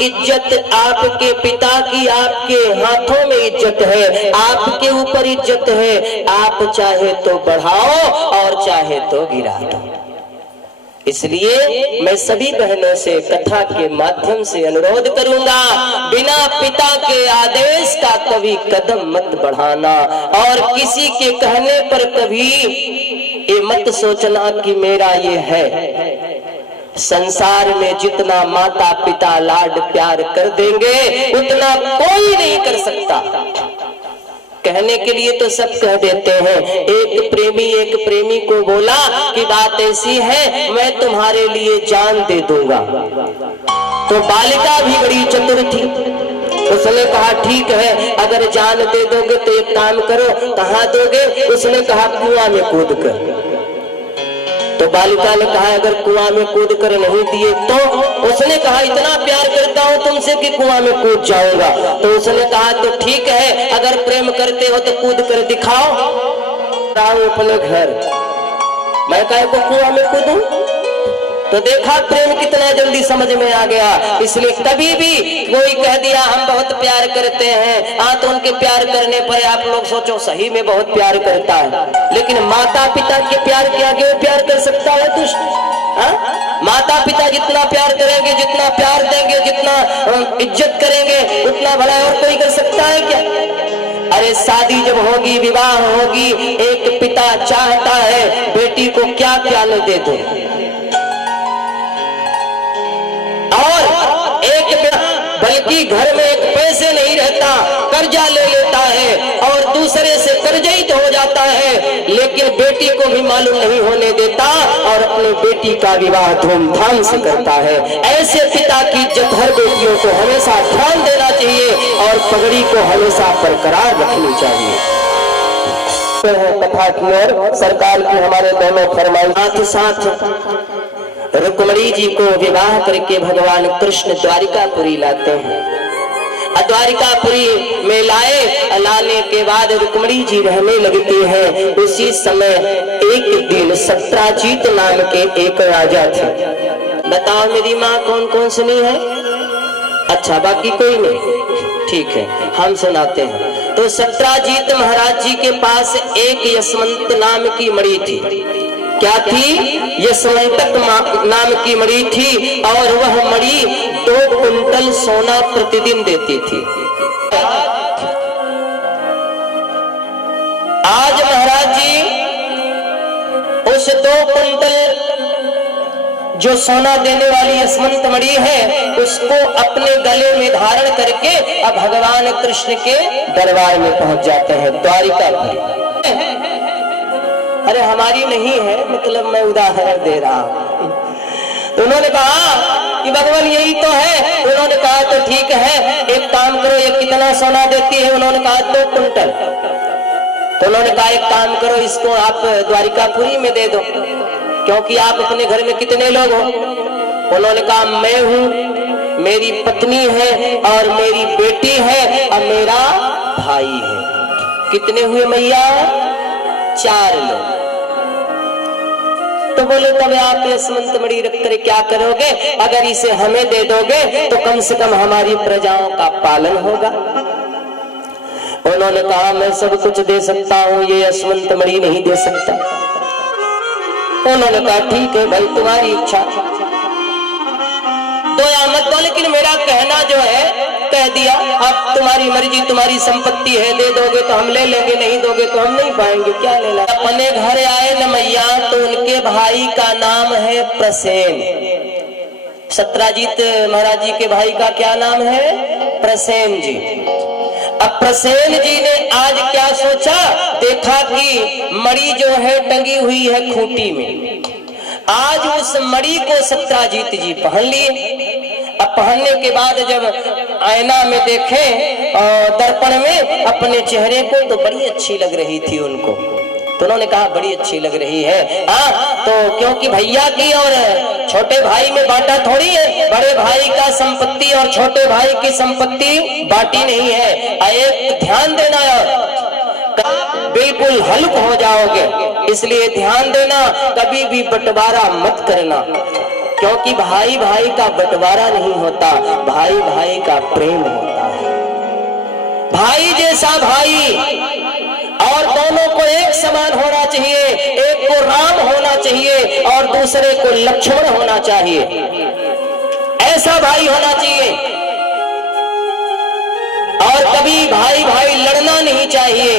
इज्जत आपके पिता की आपके हाथों में इज्जत है, आपके ऊपर इज्जत है। आप चाहे तो बढ़ाओ और चाहे तो गिरा दो। इसलिए मैं सभी बहनों से कथा के माध्यम से अनुरोध करूंगा, बिना पिता के आदेश का कभी कदम मत बढ़ाना और किसी के कहने पर कभी ये मत सोचना कि मेरा ये है। संसार में जितना माता पिता लाड प्यार कर देंगे उतना कोई नहीं कर सकता। कहने के लिए तो सब कह देते हैं। एक प्रेमी को बोला कि बात ऐसी है, मैं तुम्हारे लिए जान दे दूंगा। तो बालिका भी बड़ी चतुर थी, उसने कहा ठीक है, अगर जान दे दोगे तो एक काम करो, कहाँ दोगे? उसने कहा कुआं में कूद कर। तो बालिका ने कहा अगर कुआं में कूद कर नहीं दिए तो? उसने कहा इतना प्यार करता हूं तुमसे कि कुआं में कूद जाऊंगा। तो उसने कहा तो ठीक है, अगर प्रेम करते हो तो कूद कर दिखाओ। अपने घर मैं कहे को कुआं में कूदूं? तो देखा प्रेम कितना जल्दी समझ में आ गया। इसलिए कभी भी कोई कह दिया हम बहुत प्यार करते हैं, तो उनके प्यार करने पर आप लोग सोचो सही में बहुत प्यार करता है, लेकिन माता पिता के प्यार के आगे प्यार कर सकता है दुष्ट? माता पिता जितना प्यार करेंगे, जितना प्यार देंगे, जितना इज्जत करेंगे, उतना भला और कोई कर सकता है क्या? अरे शादी जब होगी, विवाह होगी, एक पिता चाहता है बेटी को क्या क्या न दे दो, और एक बल्कि घर में एक पैसे नहीं रहता, कर्जा ले लेता है और दूसरे से कर्जित हो जाता है, लेकिन बेटी को भी मालूम नहीं होने देता और अपनी बेटी का विवाह धूमधाम से करता है। ऐसे पिता की इज्जत हर बेटियों को हमेशा ध्यान देना चाहिए और पगड़ी को हमेशा बरकरार रखनी चाहिए। कथा की ओर सरकार की हमारे दोनों फरमाइश साथ रुक्मणी जी को विवाह करके भगवान कृष्ण द्वारिकापुरी लाते हैं। द्वारिकापुरी में लाने के बाद रुक्मणी जी रहने लगती हैं। उसी समय एक दिन सत्राजीत नाम के एक राजा थे। बताओ मेरी माँ कौन कौन सुनी है? अच्छा बाकी कोई नहीं, ठीक है हम सुनाते हैं। तो सत्राजीत महाराज जी के पास एक यशवंत नाम की मणि थी। क्या थी? यशवंतक नाम की मणि थी और वह मणि 2 कुंटल सोना प्रतिदिन देती थी। आज महाराज जी उस 2 कुंटल जो सोना देने वाली यशवंत मणि है उसको अपने गले में धारण करके अब भगवान कृष्ण के दरबार में पहुंच जाते हैं द्वारिकापुरी। अरे हमारी नहीं है, मतलब मैं उदाहरण दे रहा हूं। तो उन्होंने कहा कि भगवान यही तो है। उन्होंने कहा तो ठीक है, एक काम करो, ये कितना सोना देती है? उन्होंने कहा 2 कुंटल। तो उन्होंने कहा एक काम करो, इसको आप द्वारिकापुरी में दे दो, क्योंकि आप अपने घर में कितने लोग हो? उन्होंने कहा मैं हूं, मेरी पत्नी है और मेरी बेटी है और मेरा भाई है। कितने हुए मैया? 4 लोग। तो बोले तब आप यशवंत मणि रखकर क्या करोगे? अगर इसे हमें दे दोगे तो कम से कम हमारी प्रजाओं का पालन होगा। उन्होंने कहा मैं सब कुछ दे सकता हूँ, ये यशवंत मणि नहीं दे सकता। उन्होंने कहा ठीक है भाई तुम्हारी इच्छा, दो मत दो, लेकिन मेरा कहना जो है कह दिया, अब तुम्हारी मर्जी, तुम्हारी संपत्ति है, दे दोगे तो हम ले लेंगे, नहीं दोगे तो हम नहीं पाएंगे, क्या लेना। अपने घर आए न मैया तो उनके भाई का नाम है प्रसेन। सत्राजीत महाराज जी के भाई का क्या नाम है? प्रसेन जी। अब प्रसेन जी ने आज क्या सोचा, देखा कि मणि जो है टंगी हुई है खूंटी में। आज उस मणि को सत्राजीत जी पहन लिए। अब पहनने के बाद जब आईना में देखे और दर्पण में अपने चेहरे को तो बड़ी अच्छी लग रही थी उनको। तो उन्होंने कहा बड़ी अच्छी लग रही है। तो क्योंकि भैया की और छोटे भाई में बांटा थोड़ी है, बड़े भाई का संपत्ति और छोटे भाई की संपत्ति बांटी नहीं है। एक ध्यान देना और बिल्कुल हल्क हो जाओगे, इसलिए ध्यान देना, कभी भी बंटवारा मत करना। क्योंकि भाई भाई का बंटवारा नहीं होता, भाई भाई का प्रेम होता है। भाई जैसा भाई, और दोनों को एक समान होना चाहिए। एक को राम होना चाहिए और दूसरे को लक्ष्मण होना चाहिए। ऐसा भाई होना चाहिए। और कभी भाई भाई लड़ना नहीं चाहिए,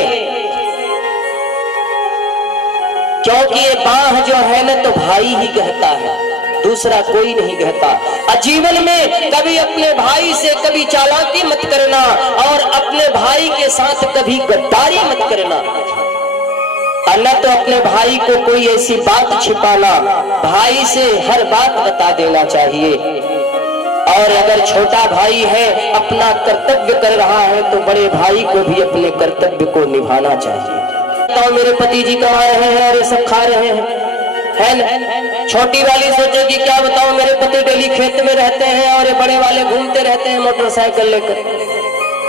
क्योंकि ये बाह जो है ना तो भाई ही कहता है, दूसरा कोई नहीं कहता। जीवन में कभी अपने भाई से कभी चालाकी मत करना और अपने भाई के साथ कभी गद्दारी मत करना। न तो अपने भाई को कोई ऐसी बात छिपाना, भाई से हर बात बता देना चाहिए। और अगर छोटा भाई है अपना कर्तव्य कर रहा है तो बड़े भाई को भी अपने कर्तव्य को निभाना चाहिए। तो मेरे पति जी कमा रहे हैं और ये सब खा रहे हैं, है न? छोटी वाली सोचेगी क्या बताऊं, मेरे पति डेली खेत में रहते हैं और ये बड़े वाले घूमते रहते हैं मोटरसाइकिल लेकर।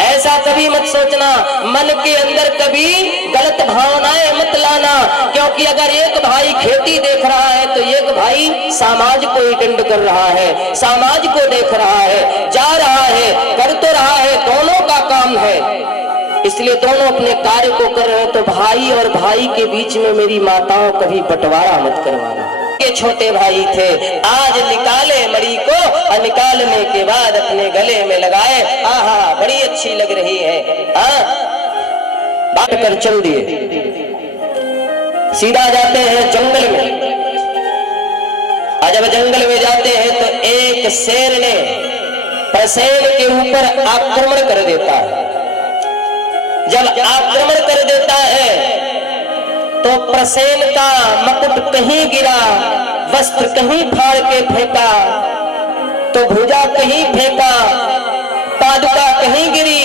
ऐसा कभी मत सोचना, मन के अंदर कभी गलत भावनाएं मत लाना, क्योंकि अगर एक भाई खेती देख रहा है तो एक भाई समाज को अटेंड कर रहा है, समाज को देख रहा है, जा रहा है, कर तो रहा है, दोनों का काम है। इसलिए दोनों अपने कार्य को कर रहे हैं। तो भाई और भाई के बीच में मेरी माताओं कभी बंटवारा मत करवाना। के छोटे भाई थे, आज निकाले मड़ी को और निकालने के बाद अपने गले में लगाए, आहा बड़ी अच्छी लग रही है, बांट कर चल दिए। सीधा जाते हैं जंगल में, और जब जंगल में जाते हैं तो एक शेर ने प्रसेन के ऊपर आक्रमण कर देता है। जब आक्रमण कर देता है तो प्रसेन का मकुट कहीं गिरा, वस्त्र कहीं फाड़ के फेंका, तो भुजा कहीं फेंका, पादुका कहीं गिरी।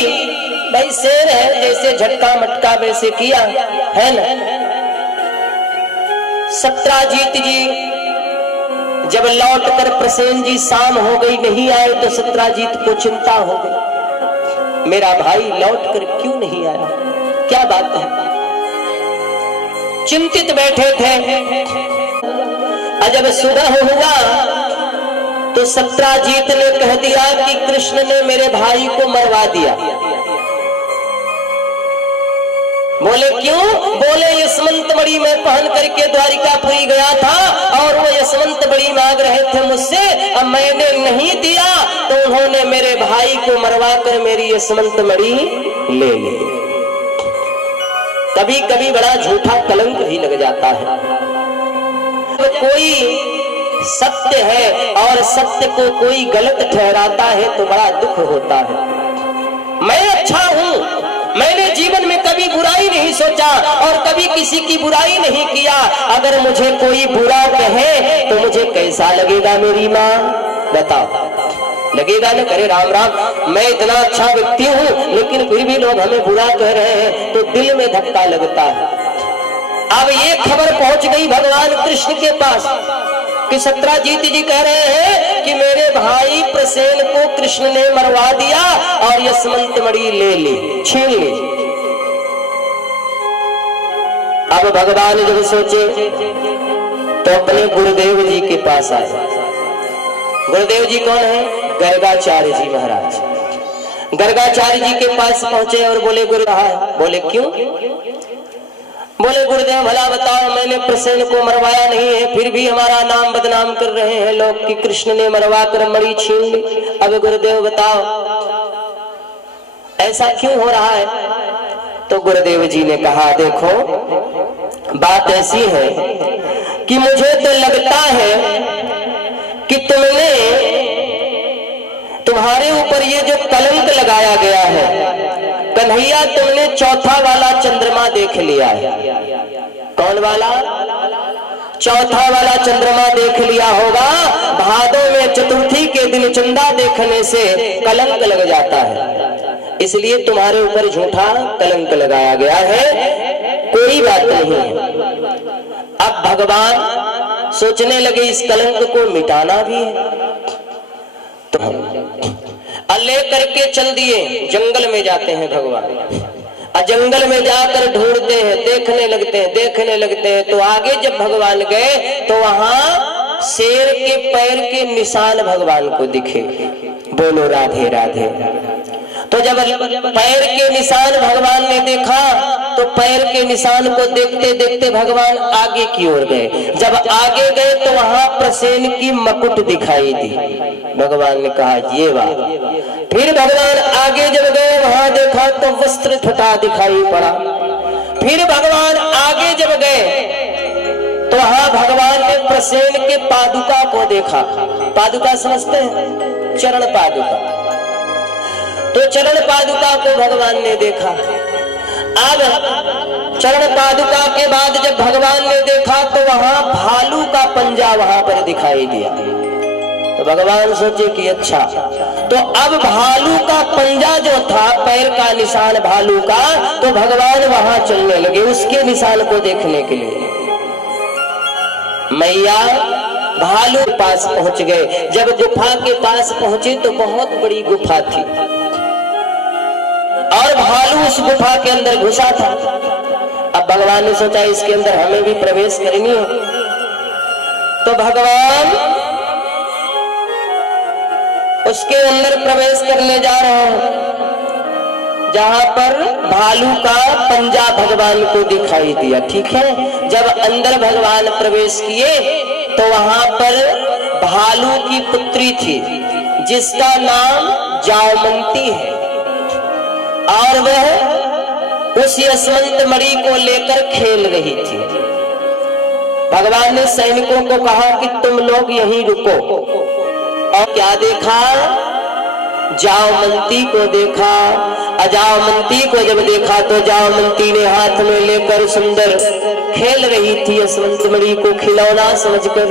भाई शेर है, जैसे झटका मटका वैसे किया है न। सत्राजीत जी जब लौटकर प्रसेन जी शाम हो गई नहीं आए तो सत्राजीत को चिंता हो गई, मेरा भाई लौटकर क्यों नहीं आया, क्या बात है। चिंतित बैठे थे। जब सुबह हुआ तो सत्राजीत ने कह दिया कि कृष्ण ने मेरे भाई को मरवा दिया। बोले क्यों? बोले यशवंत बड़ी में पहन करके द्वारिकापुरी गया था और वो यशवंत बड़ी मांग रहे थे मुझसे, अब मैंने नहीं दिया तो उन्होंने मेरे भाई को मरवा कर मेरी यशवंत बड़ी ले ली। कभी कभी बड़ा झूठा कलंक भी लग जाता है। कोई सत्य है और सत्य को कोई गलत ठहराता है तो बड़ा दुख होता है। मैं अच्छा हूं, मैंने जीवन में कभी बुराई नहीं सोचा और कभी किसी की बुराई नहीं किया। अगर मुझे कोई बुरा कहे तो मुझे कैसा लगेगा मेरी माँ, बताओ? लगेगा न, करे राम राम मैं इतना अच्छा व्यक्ति हूँ लेकिन फिर भी लोग हमें बुरा कह रहे हैं तो दिल में धक्का लगता है। अब ये खबर पहुंच गई भगवान कृष्ण के पास कि सत्राजीत जी कह रहे हैं कि मेरे भाई प्रसेन को कृष्ण ने मरवा दिया और यशवंत मणि ले ली, छीन ली। अब भगवान जब सोचे तो अपने गुरुदेव जी के पास आए। गुरुदेव जी कौन है? गर्गाचार्य जी महाराज। गर्गाचार्य जी के पास पहुंचे और बोले गुरु है। बोले क्यों? बोले गुरुदेव भला बताओ, मैंने प्रसेन को मरवाया नहीं है फिर भी हमारा नाम बदनाम कर रहे हैं लोग कि कृष्ण ने मरवा कर मणि छीन ली। अब गुरुदेव बताओ ऐसा क्यों हो रहा है? तो गुरुदेव जी ने कहा देखो बात ऐसी है कि मुझे तो लगता है कि तुम्हारे ऊपर ये जो कलंक लगाया गया है, कन्हैया तुमने चौथा वाला चंद्रमा देख लिया है। कौन वाला? चौथा वाला चंद्रमा देख लिया होगा। भादों में चतुर्थी के दिन चंदा देखने से कलंक लग जाता है, इसलिए तुम्हारे ऊपर झूठा कलंक लगाया गया है। कोई बात नहीं है। अब भगवान सोचने लगे इस कलंक को मिटाना भी है तो ले करके चल दिए। जंगल में जाते हैं भगवान, जंगल में जाकर ढूंढते हैं, देखने लगते हैं। तो आगे जब भगवान गए तो वहां शेर के पैर के निशान भगवान को दिखे। बोलो राधे राधे। तो जब पैर के निशान भगवान ने देखा तो पैर के निशान को देखते देखते भगवान आगे की ओर गए। जब आगे गए तो वहां प्रसेन की मकुट दिखाई दी। भगवान ने कहा ये बात। फिर भगवान आगे जब गए वहां देखा तो वस्त्र फटा दिखाई पड़ा। फिर भगवान आगे जब गए तो वहां भगवान ने प्रसेन के पादुका को देखा। पादुका समझते हैं? चरण पादुका। तो चरण पादुका को भगवान ने देखा। अब चरण पादुका के बाद जब भगवान ने देखा तो वहां भालू का पंजा वहां पर दिखाई दिया। तो भगवान सोचे कि अच्छा, तो अब भालू का पंजा जो था, पैर का निशान भालू का, तो भगवान वहां चलने लगे उसके निशान को देखने के लिए। मैया भालू के पास पहुंच गए। जब गुफा के पास पहुंचे तो बहुत बड़ी गुफा थी और भालू उस गुफा के अंदर घुसा था। अब भगवान ने सोचा इसके अंदर हमें भी प्रवेश करनी है। तो भगवान उसके अंदर प्रवेश करने जा रहे हैं जहां पर भालू का पंजा भगवान को दिखाई दिया। ठीक है, जब अंदर भगवान प्रवेश किए तो वहां पर भालू की पुत्री थी जिसका नाम जामवंती है और वह उस यशवंत मणि को लेकर खेल रही थी। भगवान ने सैनिकों को कहा कि तुम लोग यहीं रुको। और क्या देखा? जामवंती को देखा। जामवंती को जब देखा तो जामवंती ने हाथ में लेकर सुंदर खेल रही थी यशवंत मणि को खिलौना समझकर।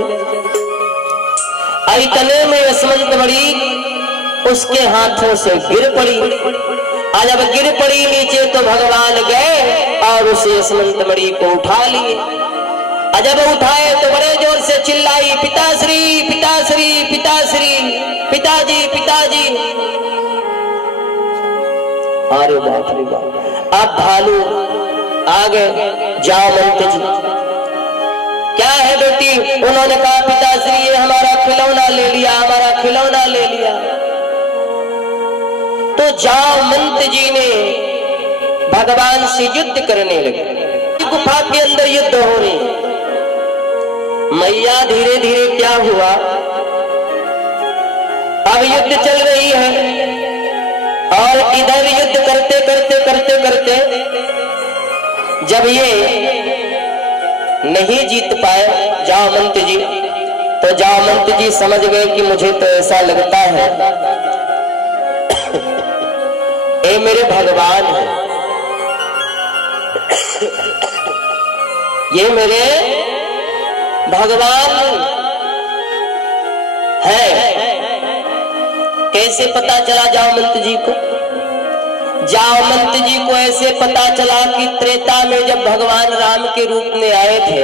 इतने में यशवंत मणि उसके हाथों से गिर पड़ी। जब गिर पड़ी नीचे तो भगवान गए और उस यशवंत मणि को उठा लिए। जब उठाए तो बड़े जोर से चिल्लाई, पिताश्री पिताश्री पिताश्री, पिताजी पिताजी। अरे बाप रे बाप। अब भालू आ गए। जामवंत जी, क्या है बेटी? उन्होंने कहा पिताश्री ये हमारा खिलौना ले लिया, हमारा खिलौना ले लिया। तो जामवंत जी ने भगवान से युद्ध करने लगे। गुफा के अंदर युद्ध हो रही। मैया धीरे धीरे क्या हुआ, अब युद्ध चल रही है और इधर युद्ध करते करते करते करते जब ये नहीं जीत पाए जामवंत जी, तो जामवंत जी समझ गए कि मुझे तो ऐसा लगता है ये मेरे भगवान है, ये मेरे भगवान है। कैसे पता चला जामवंत जी को? जामवंत जी को ऐसे पता चला कि त्रेता में जब भगवान राम के रूप में आए थे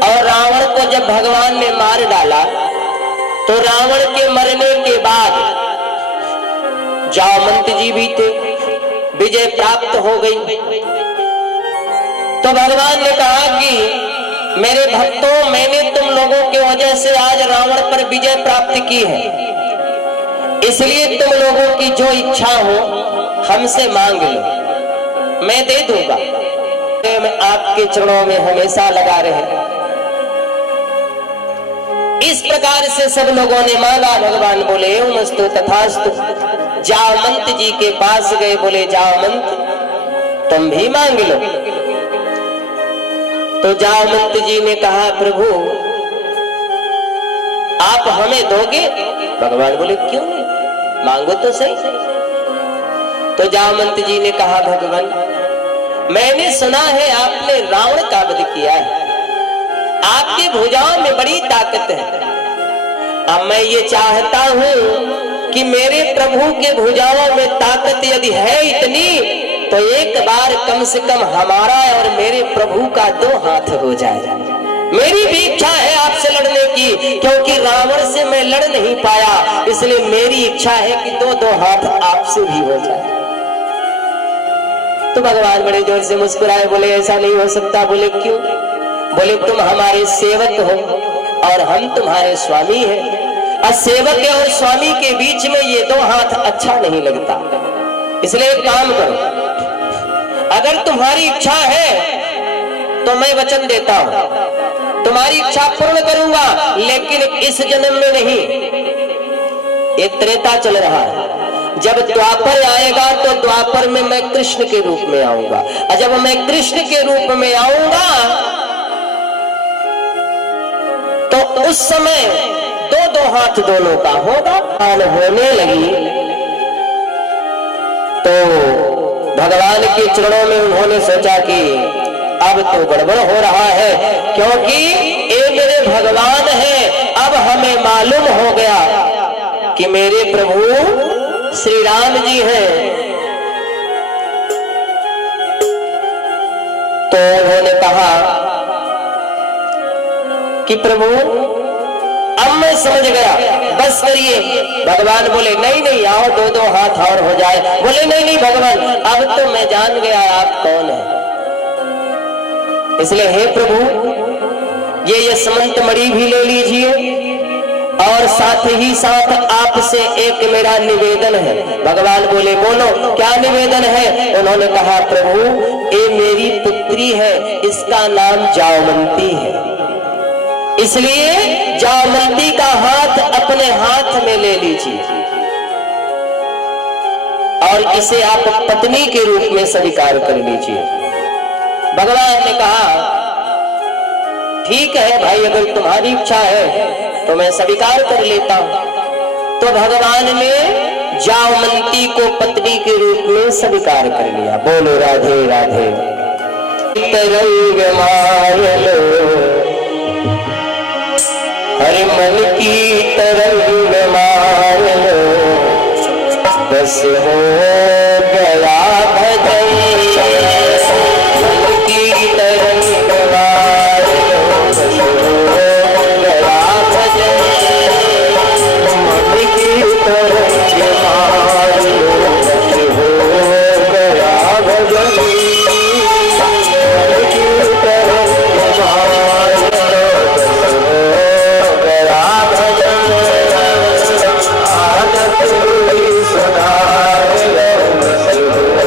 और रावण को जब भगवान ने मार डाला तो रावण के मरने के बाद जामवंत जी भी थे, विजय प्राप्त हो गई। तो भगवान ने कहा कि मेरे भक्तों, मैंने तुम लोगों के वजह से आज रावण पर विजय प्राप्त की है, इसलिए तुम लोगों की जो इच्छा हो हमसे मांग लो, मैं दे दूंगा। मैं आपके चरणों में हमेशा लगा रहे। इस प्रकार से सब लोगों ने मांगा। भगवान बोले एवमस्तु तथास्तु। जामवंत जी के पास गए, बोले जामवंत तुम भी मांग लो। तो जामवंत जी ने कहा प्रभु आप हमें दोगे? भगवान बोले क्यों नहीं, मांगो तो सही। तो जामवंत जी ने कहा भगवान मैंने सुना है आपने रावण का वध किया है, आपकी भुजाओं में बड़ी ताकत है। अब मैं ये चाहता हूं कि मेरे प्रभु के भुजाओं में ताकत यदि है इतनी तो एक बार कम से कम हमारा और मेरे प्रभु का 2 हाथ हो जाए। मेरी भी इच्छा है आपसे लड़ने की, क्योंकि रावण से मैं लड़ नहीं पाया, इसलिए मेरी इच्छा है कि 2 हाथ आपसे भी हो जाए। तो भगवान बड़े जोर से मुस्कुराए, बोले ऐसा नहीं हो सकता। बोले क्यों? बोले तुम हमारे सेवक हो, और हम तुम्हारे स्वामी हैं। और सेवक और स्वामी के बीच में ये दो हाथ अच्छा नहीं लगता। इसलिए एक काम करो, अगर तुम्हारी इच्छा है तो मैं वचन देता हूं, तुम्हारी इच्छा पूर्ण करूंगा, लेकिन इस जन्म में नहीं। ये त्रेता चल रहा है। जब द्वापर आएगा तो द्वापर में मैं कृष्ण के रूप में आऊंगा, और जब मैं कृष्ण के रूप में आऊंगा तो उस समय दो दो हाथ दोनों का होगा। होने लगी तो भगवान के चरणों में उन्होंने सोचा कि अब तो गड़बड़ हो रहा है, क्योंकि ये मेरे भगवान हैं। अब हमें मालूम हो गया कि मेरे प्रभु श्री राम जी हैं। तो उन्होंने कहा कि प्रभु अब मैं समझ गया, बस करिए। भगवान बोले नहीं नहीं, आओ दो दो हाथ और हो जाए। बोले नहीं नहीं भगवान, अब तो मैं जान गया आप कौन है। इसलिए हे प्रभु, ये यशमंत मणि भी ले लीजिए, और साथ ही साथ आपसे एक मेरा निवेदन है। भगवान बोले बोलो क्या निवेदन है। उन्होंने कहा प्रभु, ये मेरी पुत्री है, इसका नाम जामवंती है, इसलिए जामवंती का हाथ अपने हाथ में ले लीजिए और इसे आप पत्नी के रूप में स्वीकार कर लीजिए। भगवान ने कहा ठीक है भाई, अगर तुम्हारी इच्छा है तो मैं स्वीकार कर लेता हूं। तो भगवान ने जामवंती को पत्नी के रूप में स्वीकार कर लिया। बोलो राधे राधे। तरंग मारलो हर मन की तरंग मारलो, बस हो गया भजन। मन की तरंग मारलो, बस हो गया भजन। मन की तरंग मारलो, बस हो गया भजन। मन की तरंग मारलो, बस हो गया भजन। आदत सुधार लो, बस हो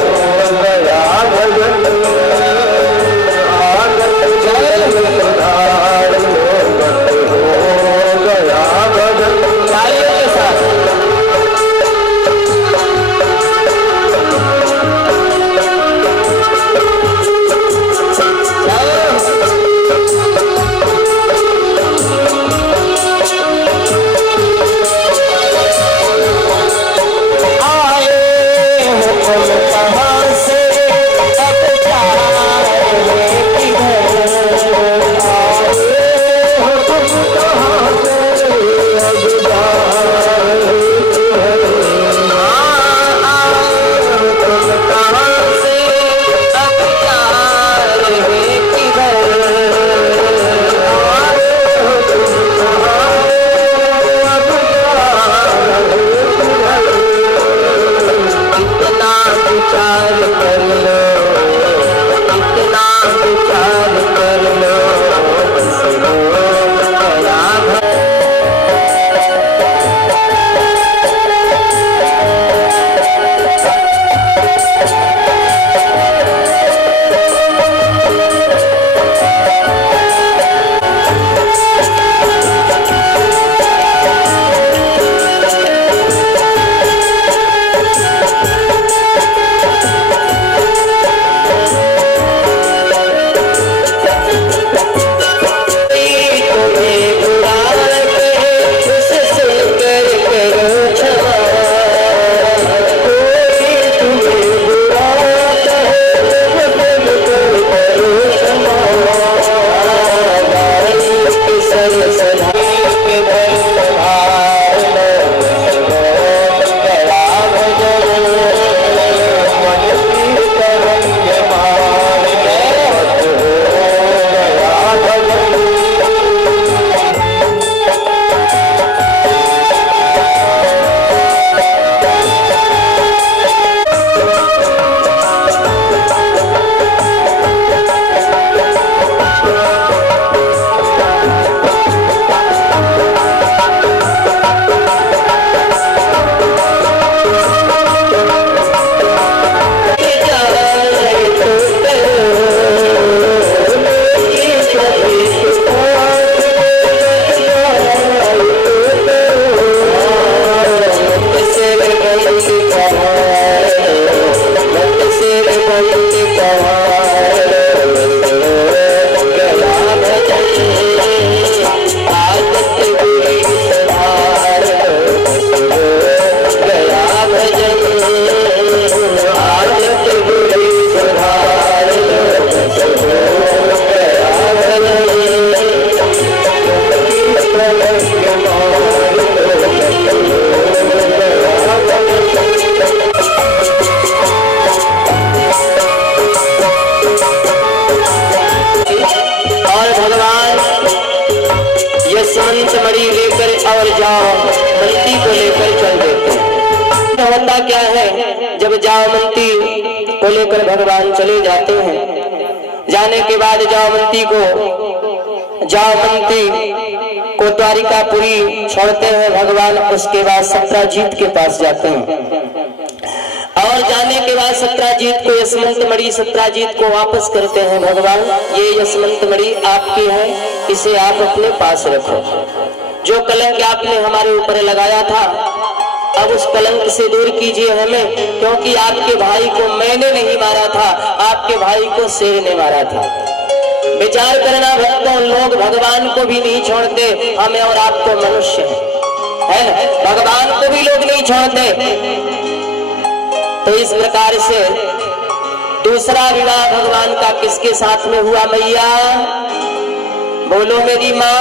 क्या है, जब जामवंती को लेकर भगवान चले जाते हैं, जाने के बाद जामवंती को द्वारिकापुरी छोड़ते हैं भगवान। उसके बाद सत्राजीत के पास जाते हैं और जाने के बाद सत्राजीत को यशवंत मणि सत्राजीत को वापस करते हैं भगवान। ये यशवंत मणि आपकी है, इसे आप अपने पास रखो। जो कलंक आपने हमारे ऊपर लगाया था, अब उस कलंक से दूर कीजिए हमें, क्योंकि आपके भाई को मैंने नहीं मारा था, आपके भाई को शेर ने मारा था। विचार करना भक्तों, लोग भगवान को भी नहीं छोड़ते, हमें और आपको मनुष्य है ना, भगवान को भी लोग नहीं छोड़ते। तो इस प्रकार से दूसरा विवाह भगवान का किसके साथ में हुआ मैया? बोलो मेरी माँ,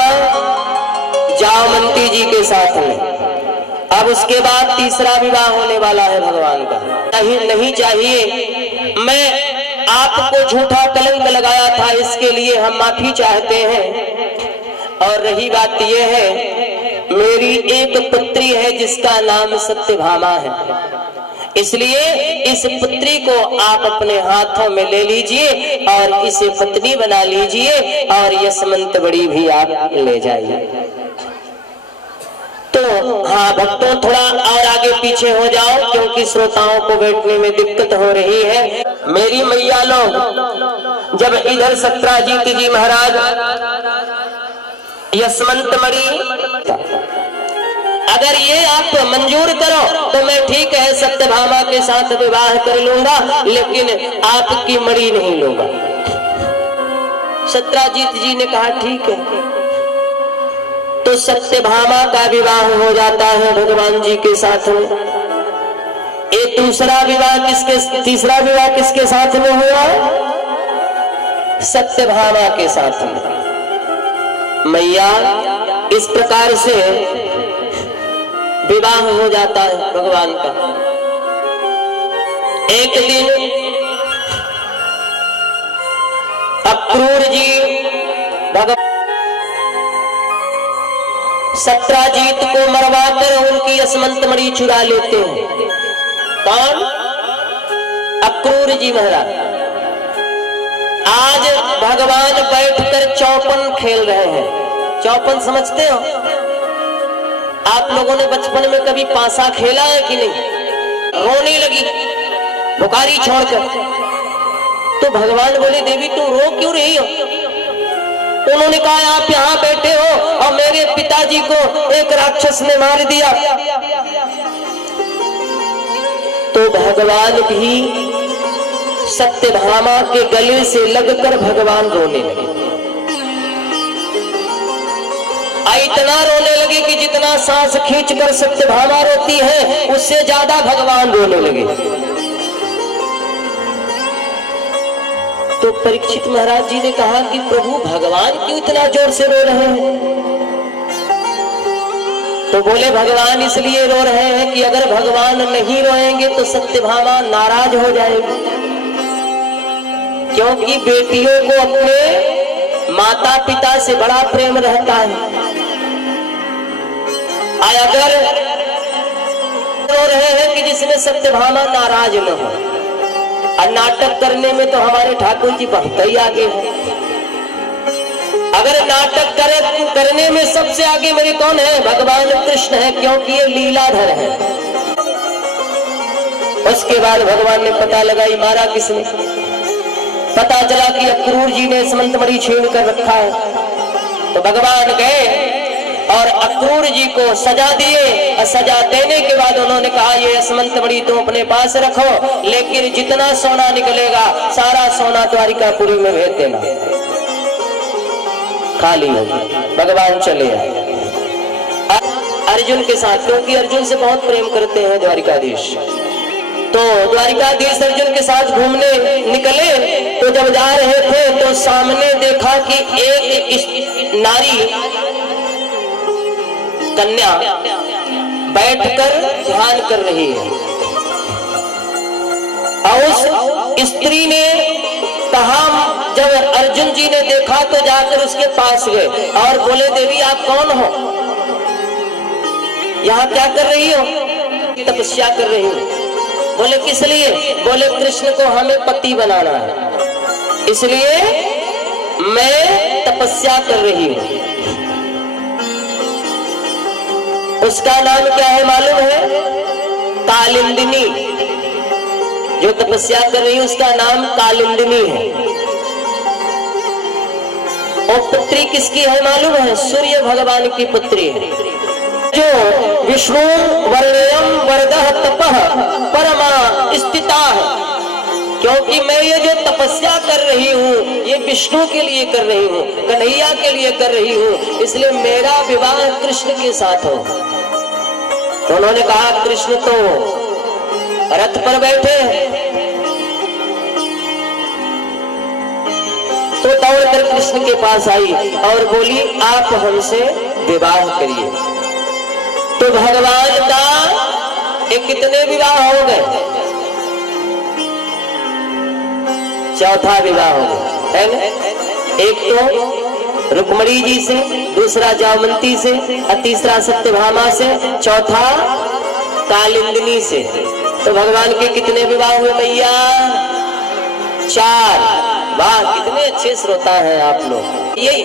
जामवंती जी के साथ में। अब उसके बाद तीसरा विवाह होने वाला है भगवान का। नहीं चाहिए, मैं आपको झूठा कलंक लगाया था, इसके लिए हम माफी चाहते हैं। और रही बात यह है, मेरी एक पुत्री है जिसका नाम सत्यभामा है, इसलिए इस पुत्री को आप अपने हाथों में ले लीजिए और इसे पत्नी बना लीजिए और यशवंत बड़ी भी आप ले जाइए। तो हाँ भक्तों, थोड़ा और आगे पीछे हो जाओ, क्योंकि श्रोताओं को बैठने में दिक्कत हो रही है। मेरी मैया लोग, जब इधर सत्राजीत जी महाराज यशवंत मणि, अगर ये आप मंजूर करो तो मैं ठीक है सत्यभामा के साथ विवाह कर लूंगा, लेकिन आपकी मणि नहीं लूंगा। सत्राजीत जी ने कहा ठीक है। तो सत्यभामा का विवाह हो जाता है भगवान जी के साथ में। एक तीसरा विवाह किसके साथ में हुआ? सत्यभामा के साथ में। मैया, इस प्रकार से विवाह हो जाता है भगवान का। एक दिन अक्रूर जी भगवान सत्राजीत को मरवाकर उनकी यशवंत मणि चुरा लेते हैं। कौन? अक्रूर जी महाराज। आज भगवान बैठकर चौपन खेल रहे हैं। चौपन समझते हो? आप लोगों ने बचपन में कभी पासा खेला है कि नहीं? रोने लगी बुखारी छोड़कर, तो भगवान बोले देवी तुम रो क्यों रही हो? उन्होंने कहा आप यहाँ बैठे हो और मेरे पिताजी को एक राक्षस ने मार दिया। तो भगवान भी सत्यभामा के गले से लगकर भगवान रोने लगे। इतना रोने लगे कि जितना सांस खींचकर सत्यभामा रोती है, उससे ज्यादा भगवान रोने लगे। तो परीक्षित महाराज जी ने कहा कि प्रभु भगवान क्यों इतना जोर से रो रहे हैं? तो बोले भगवान इसलिए रो रहे हैं कि अगर भगवान नहीं रोएंगे तो सत्यभामा नाराज हो जाएगी, क्योंकि बेटियों को अपने माता पिता से बड़ा प्रेम रहता है। अगर रो रहे हैं कि जिसमें सत्यभामा नाराज न हो, और नाटक करने में तो हमारे ठाकुर जी बहुत ही आगे हैं। अगर नाटक करने में सबसे आगे मेरे कौन है? भगवान कृष्ण है, क्योंकि ये लीलाधर है। उसके बाद भगवान ने पता लगाई मारा किसने। पता चला कि अक्रूर जी ने यशवंत मणि छीन कर रखा है। तो भगवान गए और अक्रूर जी को सजा दिए, और सजा देने के बाद उन्होंने कहा ये यशवंत मणि तुम अपने पास रखो, लेकिन जितना सोना निकलेगा सारा सोना द्वारिकापुरी में भेज देना, खाली होगी। भगवान चले आए अर्जुन के साथ, क्योंकि अर्जुन से बहुत प्रेम करते हैं द्वारिकाधीश। तो द्वारिकाधीश अर्जुन के साथ घूमने निकले। तो जब जा रहे थे तो सामने देखा कि एक नारी कन्या बैठकर ध्यान कर रही है, और उस स्त्री ने कहा, जब अर्जुन जी ने देखा तो जाकर उसके पास गए और बोले देवी आप कौन हो? यहाँ क्या कर रही हो? तपस्या कर रही हूँ। बोले किस लिए? बोले कृष्ण को हमें पति बनाना है, इसलिए मैं तपस्या कर रही हूं। उसका नाम क्या है मालूम है? कालिंदिनी। जो तपस्या कर रही है उसका नाम कालिंदिनी है। और पुत्री किसकी है मालूम है? सूर्य भगवान की पुत्री है। जो विष्णु वर्णयम वरदः तपः परमा स्थिता है। क्योंकि मैं ये जो तपस्या कर रही हूँ ये विष्णु के लिए कर रही हूँ, कन्हैया के लिए कर रही हूँ, इसलिए मेरा विवाह कृष्ण के साथ हो। तो उन्होंने कहा कृष्ण तो रथ पर बैठे हैं। तो दौड़कर कृष्ण के पास आई और बोली आप हमसे विवाह करिए। तो भगवान का कितने विवाह हो गए? चौथा विवाह हो गया है ना। एक तो रुक्मणी जी से, दूसरा जामवंती से, और तीसरा सत्यभामा से, चौथा कालिंदिनी से। तो भगवान के कितने विवाह हुए भैया? 4। वाह, कितने अच्छे श्रोता हैं आप लोग। यही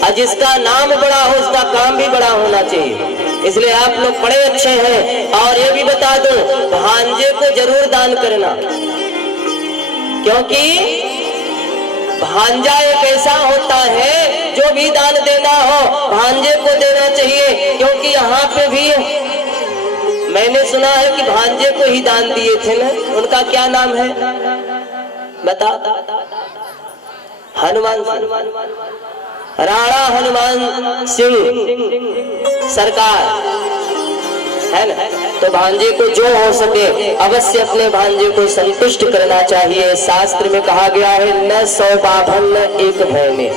और जिसका नाम बड़ा हो उसका काम भी बड़ा होना चाहिए, इसलिए आप लोग बड़े अच्छे हैं। और ये भी बता दूं, भांजे को जरूर दान करना, क्योंकि भांजा एक ऐसा होता है जो भी दान देना हो भांजे को देना चाहिए। क्योंकि यहाँ पे भी मैंने सुना है कि भांजे को ही दान दिए थे ना। उनका क्या नाम है बता? हनुमान सिंह, राणा हनुमान सिंह सरकार है ना। तो भांजे को जो हो सके अवश्य अपने भांजे को संतुष्ट करना चाहिए। शास्त्र में कहा गया है न 100 बाभन न एक भैने।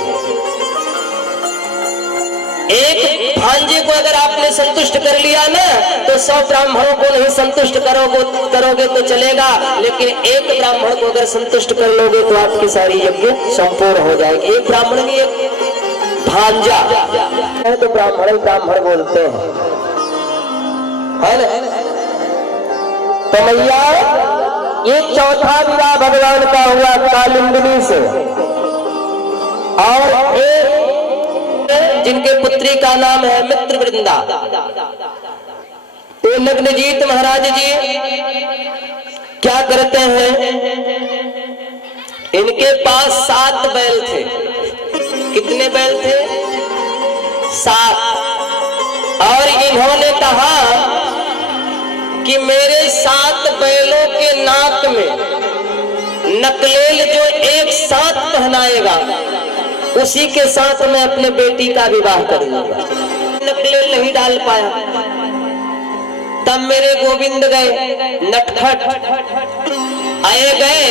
एक भांजे को अगर आपने संतुष्ट कर लिया ना तो 100 ब्राह्मणों को नहीं संतुष्ट करोगे तो चलेगा, लेकिन एक ब्राह्मण को अगर संतुष्ट कर लोगे तो आपकी सारी यज्ञ संपूर्ण हो जाएगी। एक ब्राह्मण की एक भांजा है तो ब्राह्मण बोलते हैं, है ना। तो मैया ये चौथा विवाह भगवान का हुआ कालिंदिनी से। और एक जिनके पुत्री का नाम है मित्रवृंदा। तो नग्नजीत महाराज जी क्या करते हैं, इनके पास 7 बैल थे। कितने बैल थे? 7। और इन्होंने कहा कि मेरे 7 बैलों के नाक में नकलेल जो एक साथ पहनाएगा उसी के साथ मैं अपने बेटी का विवाह करूंगा। नकलेल नहीं डाल पाया, तब मेरे गोविंद गए नटखट आए गए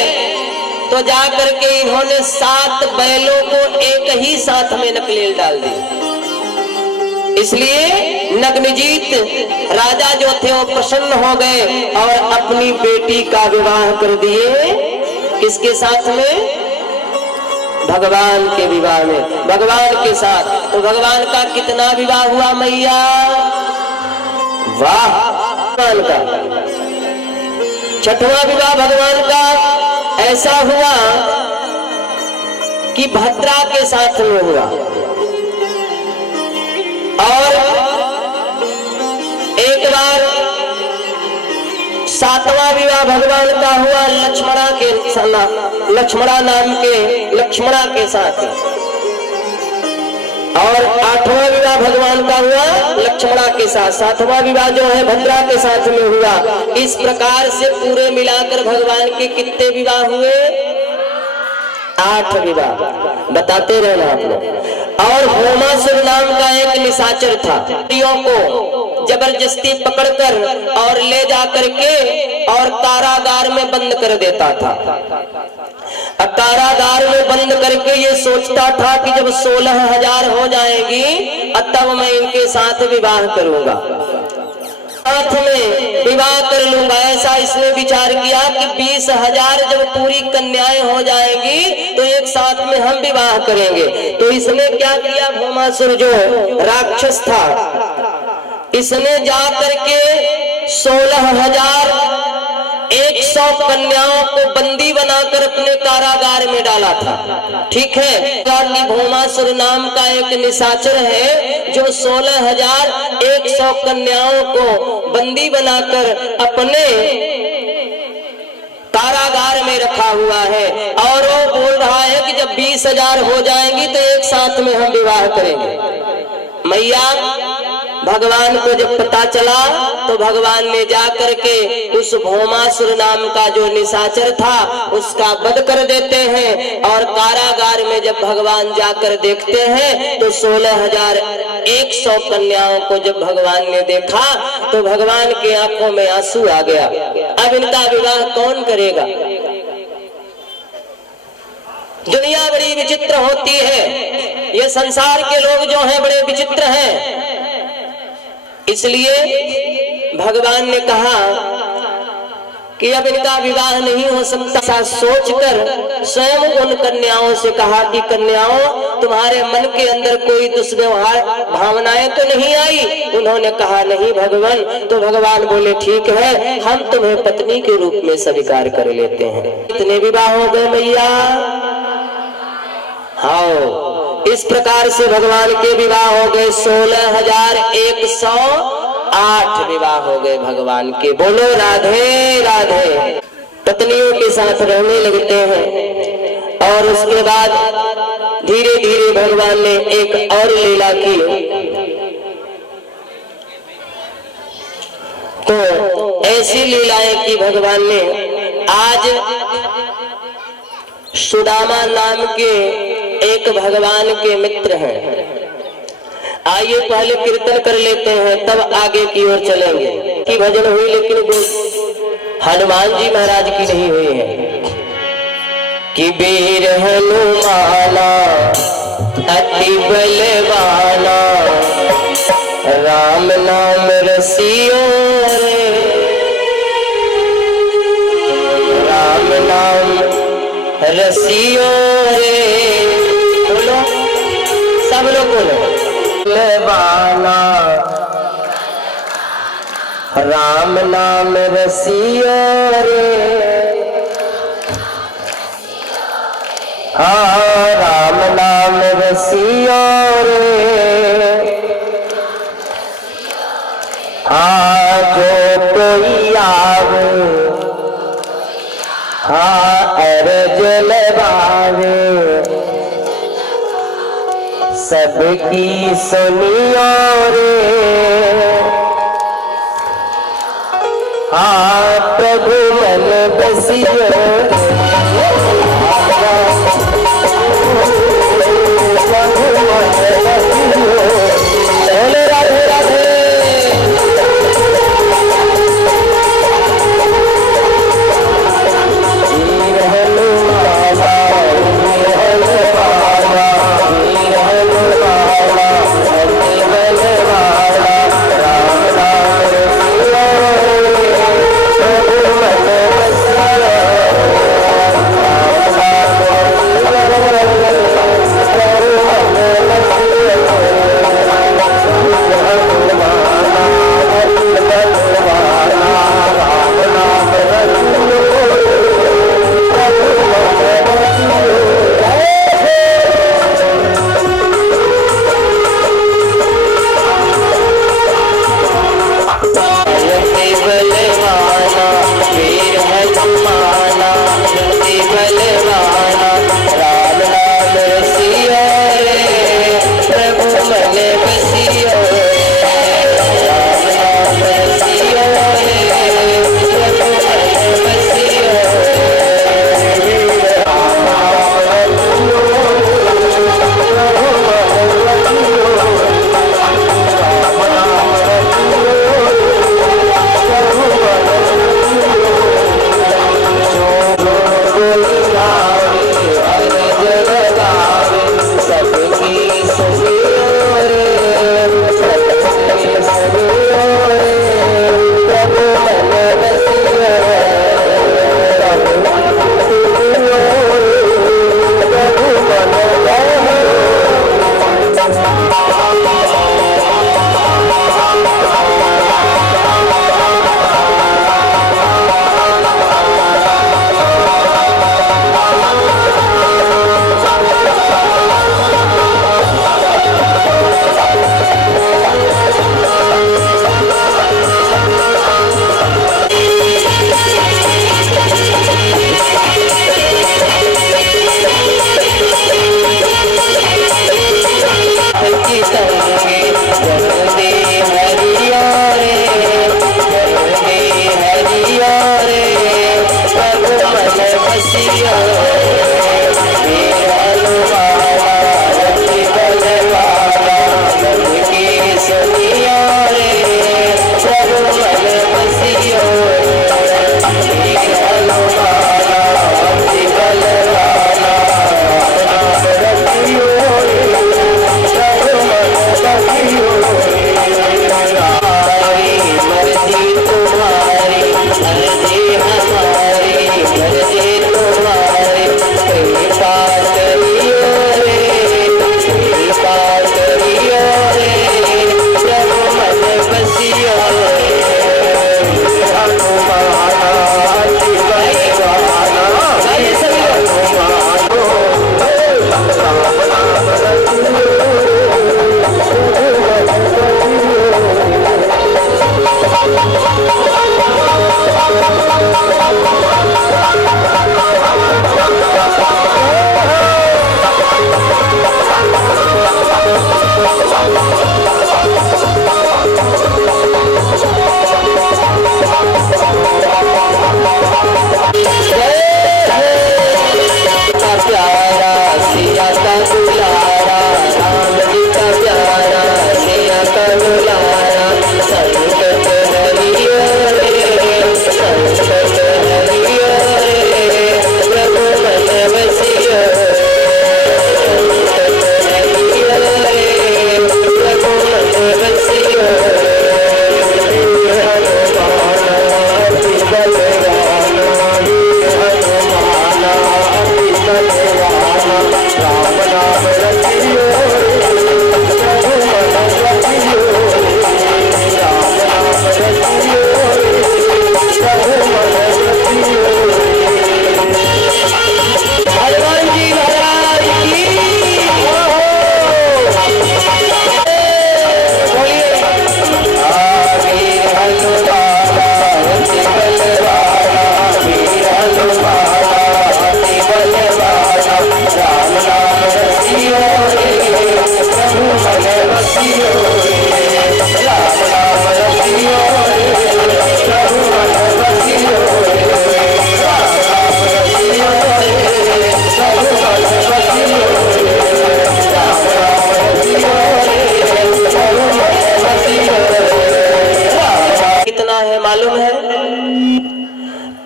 तो जा करके इन्होंने 7 बैलों को एक ही साथ में नकलेल डाल दी। इसलिए नग्नजीत राजा जो थे वो प्रसन्न हो गए और अपनी बेटी का विवाह कर दिए। किसके साथ में? भगवान के विवाह में, भगवान के साथ। तो भगवान का कितना विवाह हुआ मैया? वाह, भगवान का 6वां विवाह भगवान का ऐसा हुआ कि भद्रा के साथ में हुआ। और एक बार 7वां विवाह भगवान का हुआ लक्ष्मणा नाम के लक्ष्मणा के साथ। और 8वां विवाह भगवान का हुआ लक्ष्मणा के साथ। 7वां विवाह जो है भद्रा के साथ में हुआ। इस प्रकार से पूरे मिलाकर भगवान के कितने विवाह हुए? 8 विवाह। बताते रहना आप लोग। और भौमासुर नाम का एक निशाचर था, स्त्रियों को जबरदस्ती पकड़कर और ले जाकर के और कारागार में बंद कर देता था। कारागार में बंद करके ये सोचता था कि जब 16,000 हो जाएगी तब मैं इनके साथ विवाह करूंगा, साथ में विवाह कर लूंगा। ऐसा इसने विचार किया कि 20,000 जब पूरी कन्याएं हो जाएंगी तो एक साथ में हम विवाह करेंगे। तो इसने क्या किया, भौमासुर जो राक्षस था इसने जा करके 16,000 100 कन्याओं को बंदी बनाकर अपने कारागार में डाला था। ठीक है, की भौमासुर नाम का एक निशाचर है जो 16,100 कन्याओं को बंदी बनाकर अपने कारागार में रखा हुआ है और वो बोल रहा है कि जब 20,000 हो जाएंगी तो एक साथ में हम विवाह करेंगे। मैया भगवान को जब पता चला तो भगवान ने जा करके उस भौमासुर नाम का जो निशाचर था उसका वध कर देते हैं और कारागार में जब भगवान जाकर देखते हैं तो 16,100 कन्याओं को जब भगवान ने देखा तो भगवान की आंखों में आंसू आ गया। अब इनका विवाह कौन करेगा? दुनिया बड़ी विचित्र होती है, ये संसार के लोग जो हैं बड़े विचित्र हैं। इसलिए भगवान ने कहा कि अब इनका विवाह नहीं हो सकता। ऐसा सोचकर स्वयं उन कन्याओं से कहा कि कन्याओं, तुम्हारे मन के अंदर कोई दुष्व्यवहार भावनाएं तो नहीं आई? उन्होंने कहा नहीं भगवान। तो भगवान बोले ठीक है, हम तुम्हें पत्नी के रूप में स्वीकार कर लेते हैं। कितने विवाह हो गए मैया? हाँ, इस प्रकार से भगवान के विवाह हो गए 16,108 विवाह हो गए भगवान के। बोलो राधे राधे। पत्नियों के साथ रहने लगते हैं और उसके बाद धीरे धीरे भगवान ने एक और लीला की। तो ऐसी लीलाएं की भगवान ने। आज सुदामा नाम के एक भगवान के मित्र हैं। आइए पहले कीर्तन कर लेते हैं, तब आगे की ओर चलेंगे। की भजन हुई लेकिन हनुमान जी महाराज की नहीं हुई है। कि वीर हनुमाना अति बलवाना, राम नाम रसियो रे, राम नाम रसियो रे। बोलो सब लोग बोलो। बलवाना राम नाम रसियो रे, हाँ राम नाम रसियो रे, हाँ जो कोई आवे हाँ अर्ज लगावे, सबकी सुनियो रे, हाँ प्रभु मन बसियो रे। राधे राधे। बलवाना वीर हनुमान,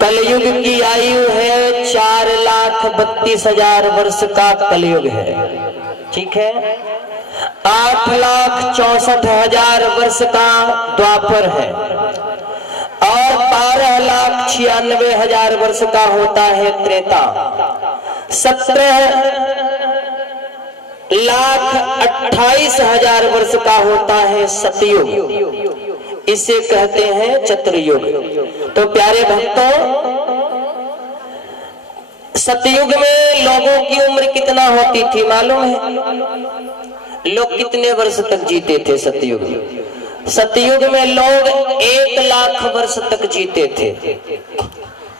कलयुग की आयु है 4,32,000 वर्ष का कलयुग है, ठीक है। 8,64,000 वर्ष का द्वापर है और 12,96,000 वर्ष का होता है त्रेता। 17,28,000 वर्ष का होता है सतयुग, इसे कहते हैं चतुर्युग। तो प्यारे भक्तों, सतयुग में लोगों की उम्र कितना होती थी मालूम है? लोग कितने वर्ष तक जीते थे सतयुग में? सतयुग में लोग 1,00,000 वर्ष तक जीते थे।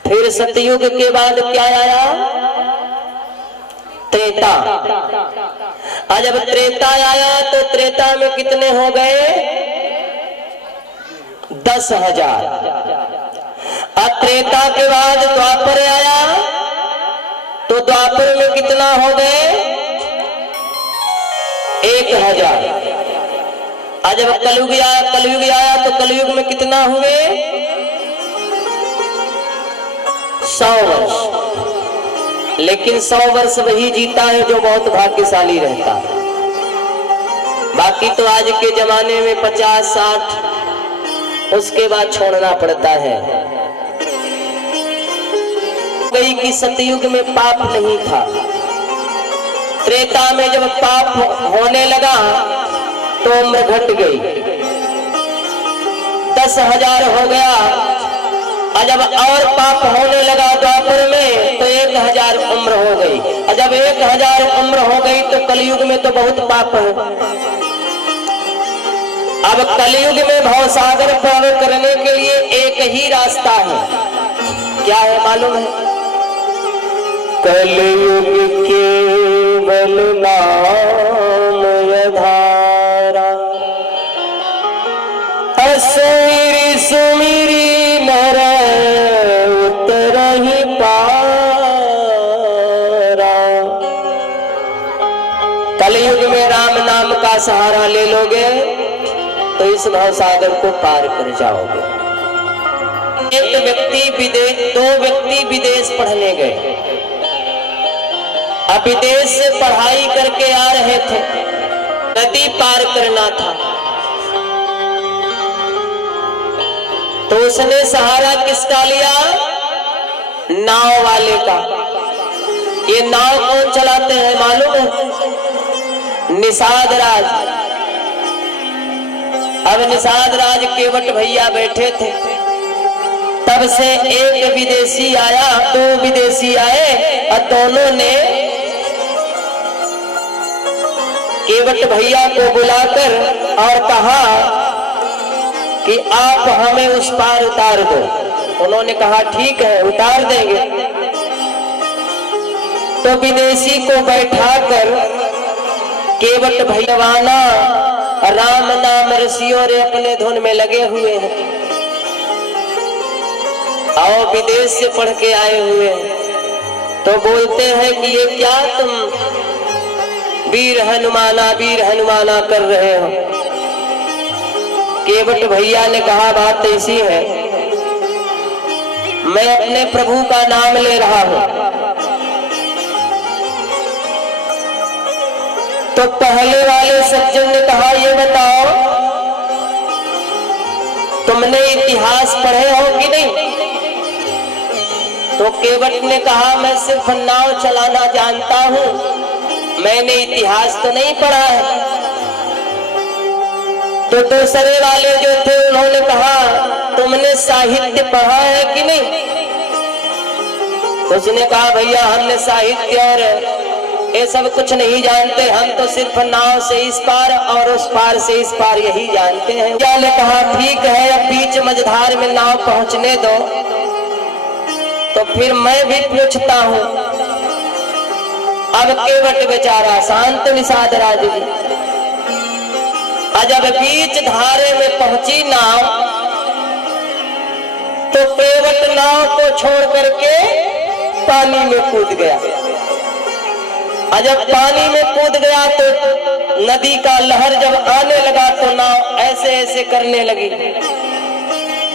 फिर सतयुग के बाद क्या आया? त्रेता। आज जब त्रेता आया तो त्रेता में कितने हो गए? 10,000। अब त्रेता के बाद द्वापर आया तो द्वापर में कितना हो गए? 1,000। आज जब कलयुग आया तो कलयुग में कितना हुए? 100 वर्ष। लेकिन 100 वर्ष वही जीता है जो बहुत भाग्यशाली रहता है। बाकी तो आज के जमाने में 50-60, उसके बाद छोड़ना पड़ता है। गई कि सतयुग में पाप नहीं था। त्रेता में जब पाप होने लगा तो उम्र घट गई, 10,000 हो गया। और जब और पाप होने लगा द्वापर में तो 1,000 उम्र हो गई। और जब 1,000 उम्र हो गई तो कलयुग में तो बहुत पाप है। अब कलयुग में भवसागर पार करने के लिए एक ही रास्ता है। क्या है मालूम है? कलयुग केवल नाम आधारा, असुरी सुमिरी नर उतरहि पारा। कलयुग में राम नाम का सहारा ले लोगे तो इस भवसागर को पार कर जाओगे। एक व्यक्ति विदेश, 2 व्यक्ति विदेश पढ़ने गए। अब विदेश से पढ़ाई करके आ रहे थे, नदी पार करना था तो उसने सहारा किसका लिया? नाव वाले का। ये नाव कौन चलाते हैं मालूम है? निषाद राज। अब निषाद राज केवट भैया बैठे थे, तब से एक विदेशी आया, 2 विदेशी आए और दोनों ने केवट भैया को बुलाकर और कहा कि आप हमें उस पार उतार दो। उन्होंने कहा ठीक है उतार देंगे। तो विदेशी को बैठाकर केवट भैयावाना राम नाम ऋषियों रे अपने धुन में लगे हुए हैं और विदेश से पढ़ के आए हुए हैं। तो बोलते हैं कि ये क्या तुम वीर हनुमाना कर रहे हो? केवट भैया ने कहा बात ऐसी है, मैं अपने प्रभु का नाम ले रहा हूं। तो पहले वाले सज्जन ने कहा ये बताओ तुमने इतिहास पढ़े हो कि नहीं? तो केवट ने कहा मैं सिर्फ नाव चलाना जानता हूं, मैंने इतिहास तो नहीं पढ़ा है। तो दूसरे वाले जो थे उन्होंने कहा तुमने साहित्य पढ़ा है कि नहीं? उसने कहा भैया हमने साहित्य और ये सब कुछ नहीं जानते, हम तो सिर्फ नाव से इस पार और उस पार से इस पार यही जानते हैं। क्या ने कहा ठीक है अब बीच मझधार में नाव पहुंचने दो। तो फिर मैं भी पूछता हूं। अब केवट बेचारा शांत निषाद राज जी, जब बीच धारे में पहुंची नाव तो केवट नाव को छोड़ करके पानी में कूद गया। जब पानी में कूद गया तो नदी का लहर जब आने लगा तो नाव ऐसे ऐसे करने लगी।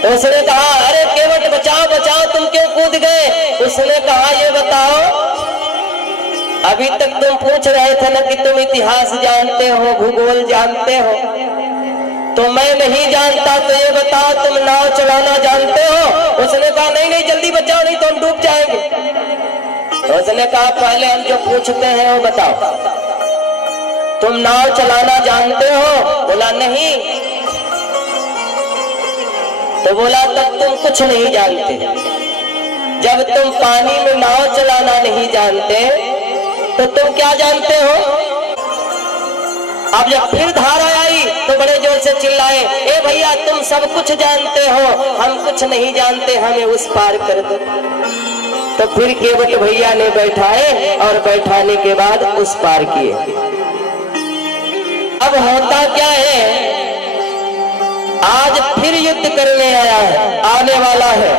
तो उसने कहा अरे केवट बचाओ बचाओ, तुम क्यों उसने कहा ये बताओ, अभी तक तुम पूछ रहे थे ना कि तुम इतिहास जानते हो, भूगोल जानते हो, तो मैं नहीं जानता, तो ये बताओ तुम नाव चलाना जानते हो? उसने कहा नहीं नहीं जल्दी बचाओ नहीं तो हम डूब जाएंगे। तो उसने कहा पहले हम जो पूछते हैं वो बताओ, तुम नाव चलाना जानते हो? बोला नहीं। तो बोला तब तुम कुछ नहीं जानते। जब तुम पानी में नाव चलाना नहीं जानते तो तुम क्या जानते हो? अब जब फिर धारा आई तो बड़े जोर से चिल्लाए, ए भैया तुम सब कुछ जानते हो, हम कुछ नहीं जानते, हमें उस पार कर दो। तो फिर केवट भैया ने बैठाए और बैठाने के बाद उस पार किए। अब होता क्या है, आज फिर युद्ध करने आया है, आने वाला है,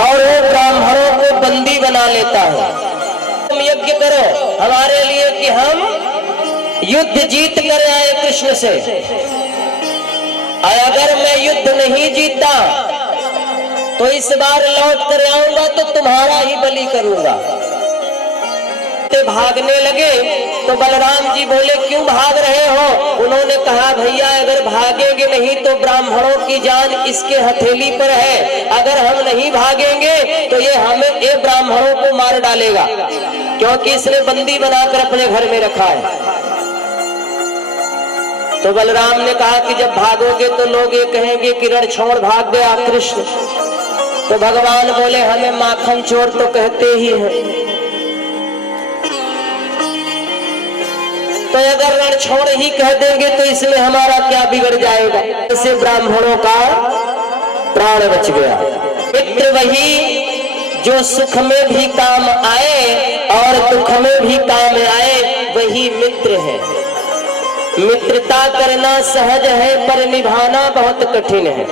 और वो ब्राह्मणों को बंदी बना लेता है। तुम यज्ञ करो हमारे लिए कि हम युद्ध जीत कर आए कृष्ण से, और अगर मैं युद्ध नहीं जीता तो इस बार लौट कर आऊंगा तो तुम्हारा ही बलि करूंगा। भागने लगे तो बलराम जी बोले क्यों भाग रहे हो? उन्होंने कहा भैया अगर भागेंगे नहीं तो ब्राह्मणों की जान इसके हथेली पर है, अगर हम नहीं भागेंगे तो ये ब्राह्मणों को मार डालेगा, क्योंकि इसने बंदी बनाकर अपने घर में रखा है। तो बलराम ने कहा कि जब भागोगे तो लोग ये कहेंगे कि रण छोड़ भाग गया कृष्ण। तो भगवान बोले हमें माखन चोर तो कहते ही हैं, तो अगर रण छोड़ ही कह देंगे तो इसमें हमारा क्या बिगड़ जाएगा? इससे ब्राह्मणों का प्राण बच गया। मित्र वही जो सुख में भी काम आए और दुख में भी काम आए, वही मित्र है। मित्रता करना सहज है पर निभाना बहुत कठिन है।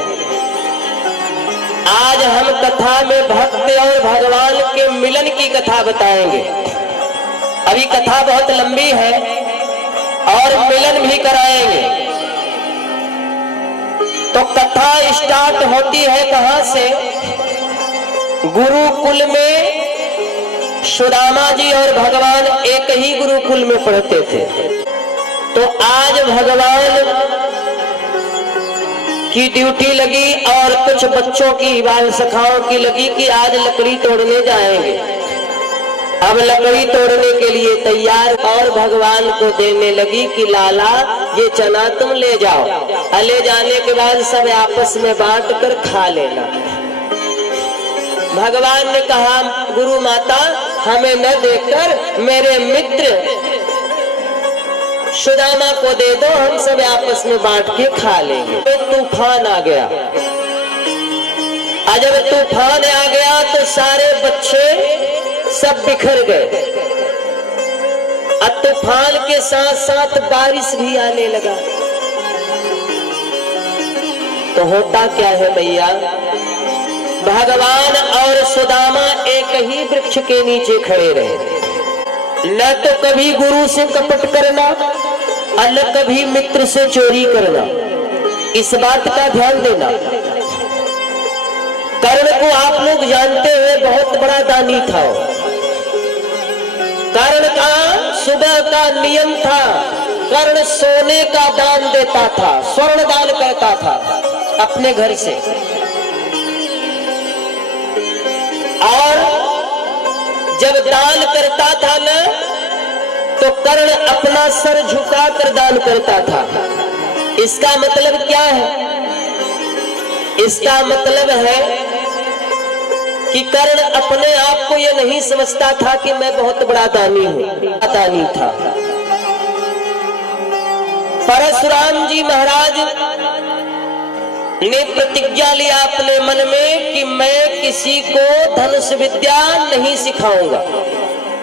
आज हम कथा में भक्त और भगवान के मिलन की कथा बताएंगे। अभी कथा बहुत लंबी है और मिलन भी कराएंगे। तो कथा स्टार्ट होती है कहां से? गुरुकुल में सुदामा जी और भगवान एक ही गुरुकुल में पढ़ते थे। तो आज भगवान की ड्यूटी लगी और कुछ बच्चों की, बाल सखाओं की लगी कि आज लकड़ी तोड़ने जाएंगे। अब लकड़ी तोड़ने के लिए तैयार, और भगवान को देने लगी कि लाला ये चना तुम ले जाओ, ले जाने के बाद सब आपस में बांट कर खा लेना। भगवान ने कहा गुरु माता हमें न देकर मेरे मित्र सुदामा को दे दो, हम सब आपस में बांट के खा लेंगे। तो तूफान आ गया। जब तूफान आ गया तो सारे बच्चे सब बिखर गए। तूफान के साथ साथ बारिश भी आने लगा। तो होता क्या है भैया, भगवान और सुदामा एक ही वृक्ष के नीचे खड़े रहे। न तो कभी गुरु से कपट करना और न कभी मित्र से चोरी करना, इस बात का ध्यान देना। कर्ण को आप लोग जानते हैं, बहुत बड़ा दानी था। कर्ण का सुबह का नियम था, कर्ण सोने का दान देता था, स्वर्ण दान करता था अपने घर से। और जब दान करता था ना तो कर्ण अपना सर झुकाकर दान करता था। इसका मतलब क्या है? इसका मतलब है कि कर्ण अपने आप को यह नहीं समझता था कि मैं बहुत बड़ा दानी हूं, दानी था। परशुराम जी महाराज ने प्रतिज्ञा लिया अपने मन में कि मैं किसी को धनुष विद्या नहीं सिखाऊंगा,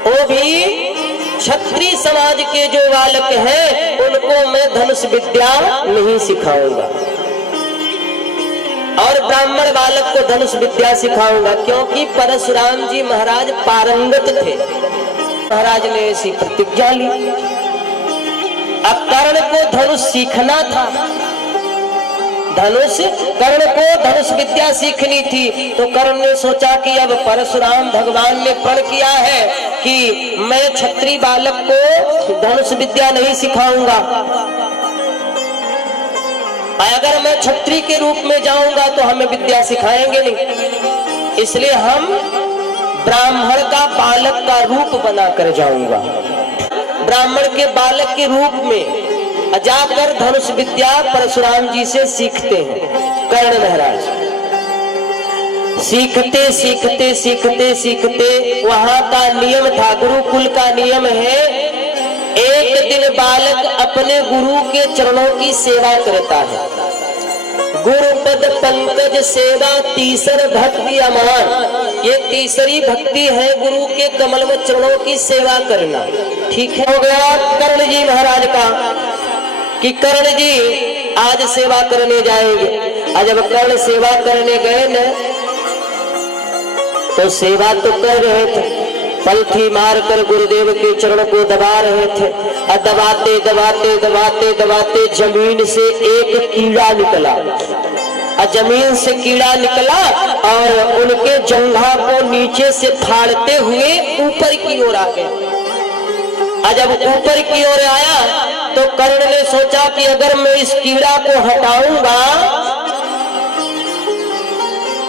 वो भी क्षत्रिय समाज के जो बालक हैं उनको मैं धनुष विद्या नहीं सिखाऊंगा, और ब्राह्मण बालक को धनुष विद्या सिखाऊंगा, क्योंकि परशुराम जी महाराज पारंगत थे। महाराज ने ऐसी प्रतिज्ञा ली। अब कर्ण को धनुष सीखना था। धनुष, कर्ण को धनुष विद्या सीखनी थी, तो कर्ण ने सोचा कि अब परशुराम भगवान ने प्रण किया है कि मैं क्षत्रिय बालक को धनुष विद्या नहीं सिखाऊंगा, अगर मैं क्षत्रिय के रूप में जाऊंगा तो हमें विद्या सिखाएंगे नहीं, इसलिए हम ब्राह्मण का बालक का रूप बनाकर जाऊंगा। ब्राह्मण के बालक के रूप में जाकर धनुष विद्या परशुराम जी से सीखते हैं कर्ण महाराज। सीखते सीखते सीखते सीखते वहां का नियम था, गुरुकुल का नियम है, एक दिन बालक अपने गुरु के चरणों की सेवा करता है। गुरुपद पंकज सेवा तीसर भक्ति अमान, ये तीसरी भक्ति है गुरु के कमल में चरणों की सेवा करना। ठीक है, हो गया कर्ण जी महाराज का कि कर्ण जी आज सेवा करने जाएंगे। आज जब कर्ण सेवा करने गए न, तो सेवा तो कर रहे थे, पलथी मारकर गुरुदेव के चरण को दबा रहे थे, और दबाते दबाते दबाते दबाते जमीन से एक कीड़ा निकला, और जमीन से कीड़ा निकला और उनके जंघा को नीचे से फाड़ते हुए ऊपर की ओर आ गए। और जब ऊपर की ओर आया तो कर्ण ने सोचा कि अगर मैं इस कीड़ा को हटाऊंगा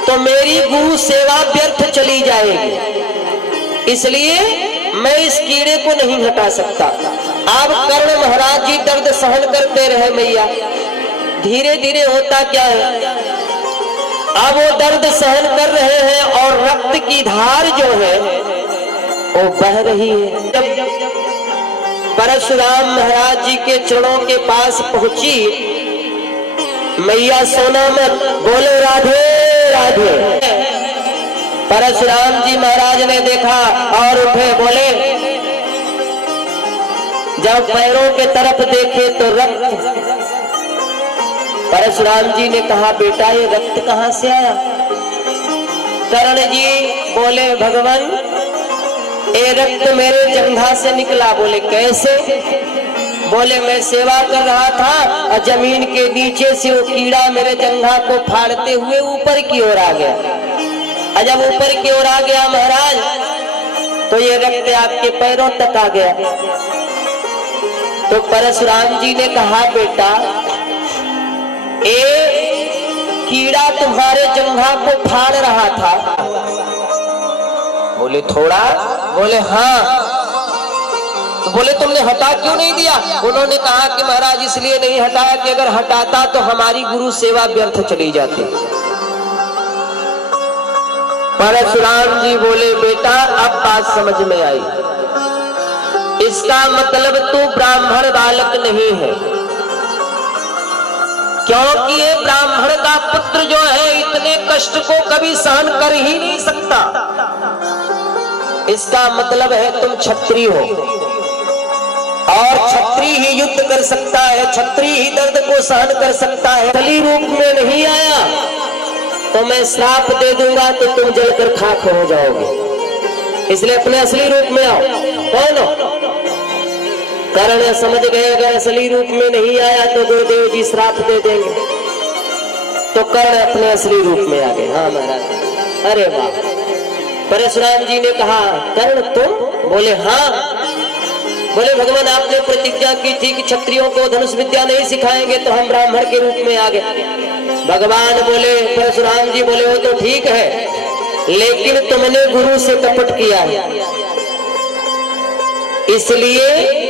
तो मेरी गुरु सेवा व्यर्थ चली जाएगी, इसलिए मैं इस कीड़े को नहीं हटा सकता। अब कर्ण महाराज जी दर्द सहन करते रहे मैया, धीरे धीरे होता क्या है, अब वो दर्द सहन कर रहे हैं और रक्त की धार जो है वो बह रही है। जब परशुराम महाराज जी के चरणों के पास पहुंची मैया सोना मत, बोले राधे राधे। परशुराम जी महाराज ने देखा और उठे, बोले, जब पैरों के तरफ देखे तो रक्त। परशुराम जी ने कहा, बेटा ये रक्त कहां से आया? कर्ण जी बोले, भगवान ये रक्त मेरे जंघा से निकला। बोले, कैसे? बोले, मैं सेवा कर रहा था और जमीन के नीचे से वो कीड़ा मेरे जंघा को फाड़ते हुए ऊपर की ओर आ गया, और जब ऊपर की ओर आ गया महाराज तो ये रक्त आपके पैरों तक आ गया। तो परशुराम जी ने कहा, बेटा ये कीड़ा तुम्हारे जंघा को फाड़ रहा था। बोले, थोड़ा? बोले, हाँ। तो बोले, तुमने हटा क्यों नहीं दिया? उन्होंने कहा कि महाराज इसलिए नहीं हटाया कि अगर हटाता तो हमारी गुरु सेवा व्यर्थ चली जाती। परशुराम जी बोले, बेटा अब बात समझ में आई, इसका मतलब तू ब्राह्मण बालक नहीं है, क्योंकि ये ब्राह्मण का पुत्र जो है इतने कष्ट को कभी सहन कर ही नहीं सकता। इसका मतलब है तुम क्षत्रिय हो, और क्षत्रिय ही युद्ध कर सकता है, क्षत्रिय ही दर्द को सहन कर सकता है। असली रूप में नहीं आया तो मैं श्राप दे दूंगा तो तुम जलकर खाक हो जाओगे, इसलिए अपने असली रूप में आओ। कौन हो? कर्ण समझ गए अगर असली रूप में नहीं आया तो गुरुदेव जी श्राप दे देंगे, तो कर्ण अपने असली रूप में आ गए। हाँ महाराज, अरे वाह। परशुराम जी ने कहा, कर्ण तुम? बोले, हाँ। बोले, भगवान आपने प्रतिज्ञा की थी कि क्षत्रियों को धनुष विद्या नहीं सिखाएंगे, तो हम ब्राह्मण के रूप में आ गए। भगवान बोले, परशुराम जी बोले, वो तो ठीक है, लेकिन तुमने गुरु से कपट किया है, इसलिए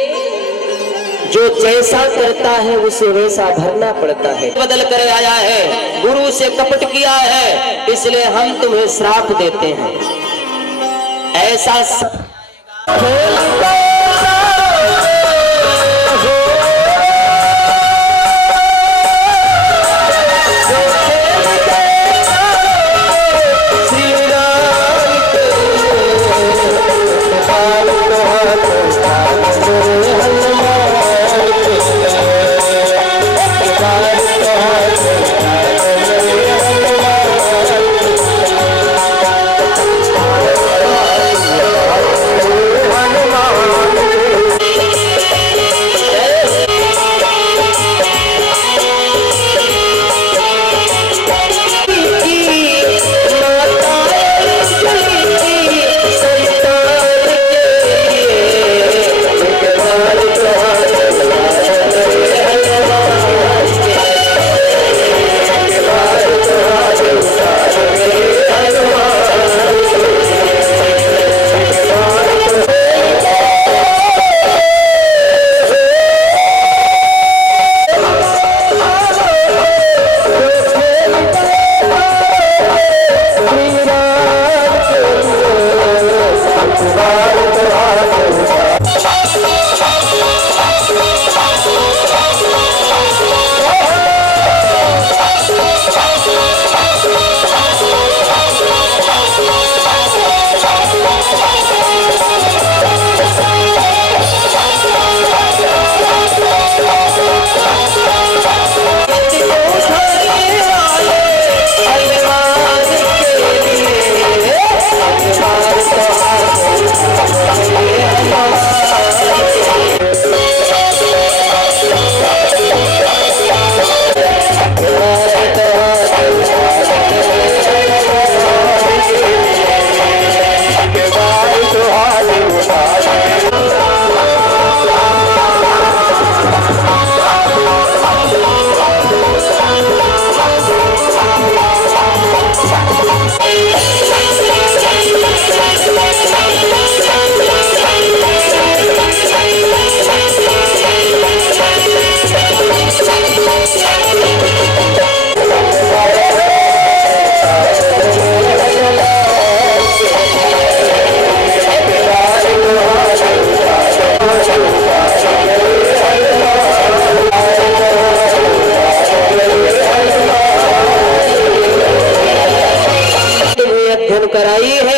जो जैसा करता है उसे वैसा भरना पड़ता है। बदल कर आया है, गुरु से कपट किया है, इसलिए हम तुम्हें श्राप देते हैं। ऐसा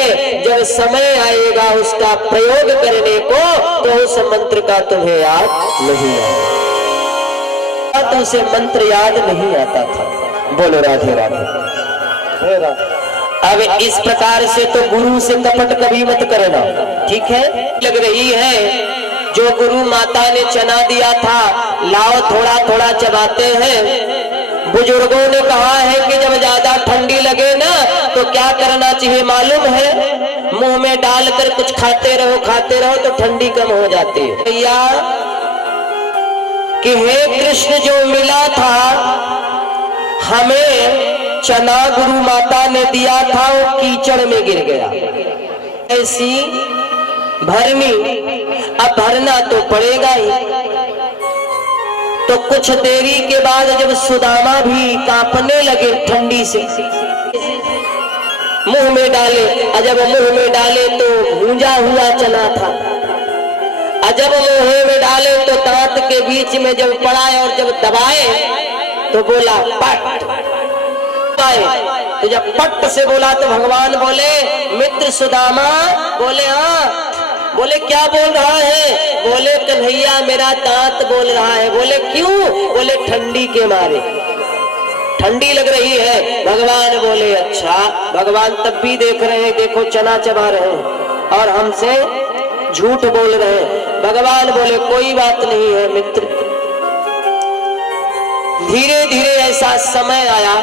है, जब समय आएगा उसका प्रयोग करने को तो उस मंत्र का तुम्हें याद नहीं आता, तो उसे मंत्र याद नहीं आता था। बोलो राधे राधे। अब इस प्रकार से तो गुरु से कपट कभी मत करना, ठीक है। लग रही है जो गुरु माता ने चना दिया था, लाओ थोड़ा थोड़ा चबाते हैं। बुजुर्गों ने कहा है कि जब ज्यादा ठंडी लगे ना तो क्या करना चाहिए मालूम है, मुंह में डालकर कुछ खाते रहो तो ठंडी कम हो जाती है। भैया कि हे कृष्ण, जो मिला था हमें चना गुरु माता ने दिया था, वो कीचड़ में गिर गया। ऐसी भरनी, अब भरना तो पड़ेगा ही। तो कुछ देरी के बाद जब सुदामा भी कांपने लगे ठंडी से, मुंह में डाले, जब मुंह में डाले तो भूंजा हुआ चना था, जब मुंह में डाले तो दांत के बीच में जब पड़ा और जब दबाए तो बोला पट, तो जब पट से बोला तो भगवान बोले मित्र सुदामा, बोले हाँ। बोले क्या बोल रहा है? बोले कन्हैया मेरा दांत बोल रहा है। बोले क्यों? बोले ठंडी के मारे, ठंडी लग रही है। भगवान बोले अच्छा। भगवान तब भी देख रहे हैं, देखो चना चबा रहे हैं और हमसे झूठ बोल रहे हैं। भगवान बोले कोई बात नहीं है मित्र। धीरे धीरे ऐसा समय आया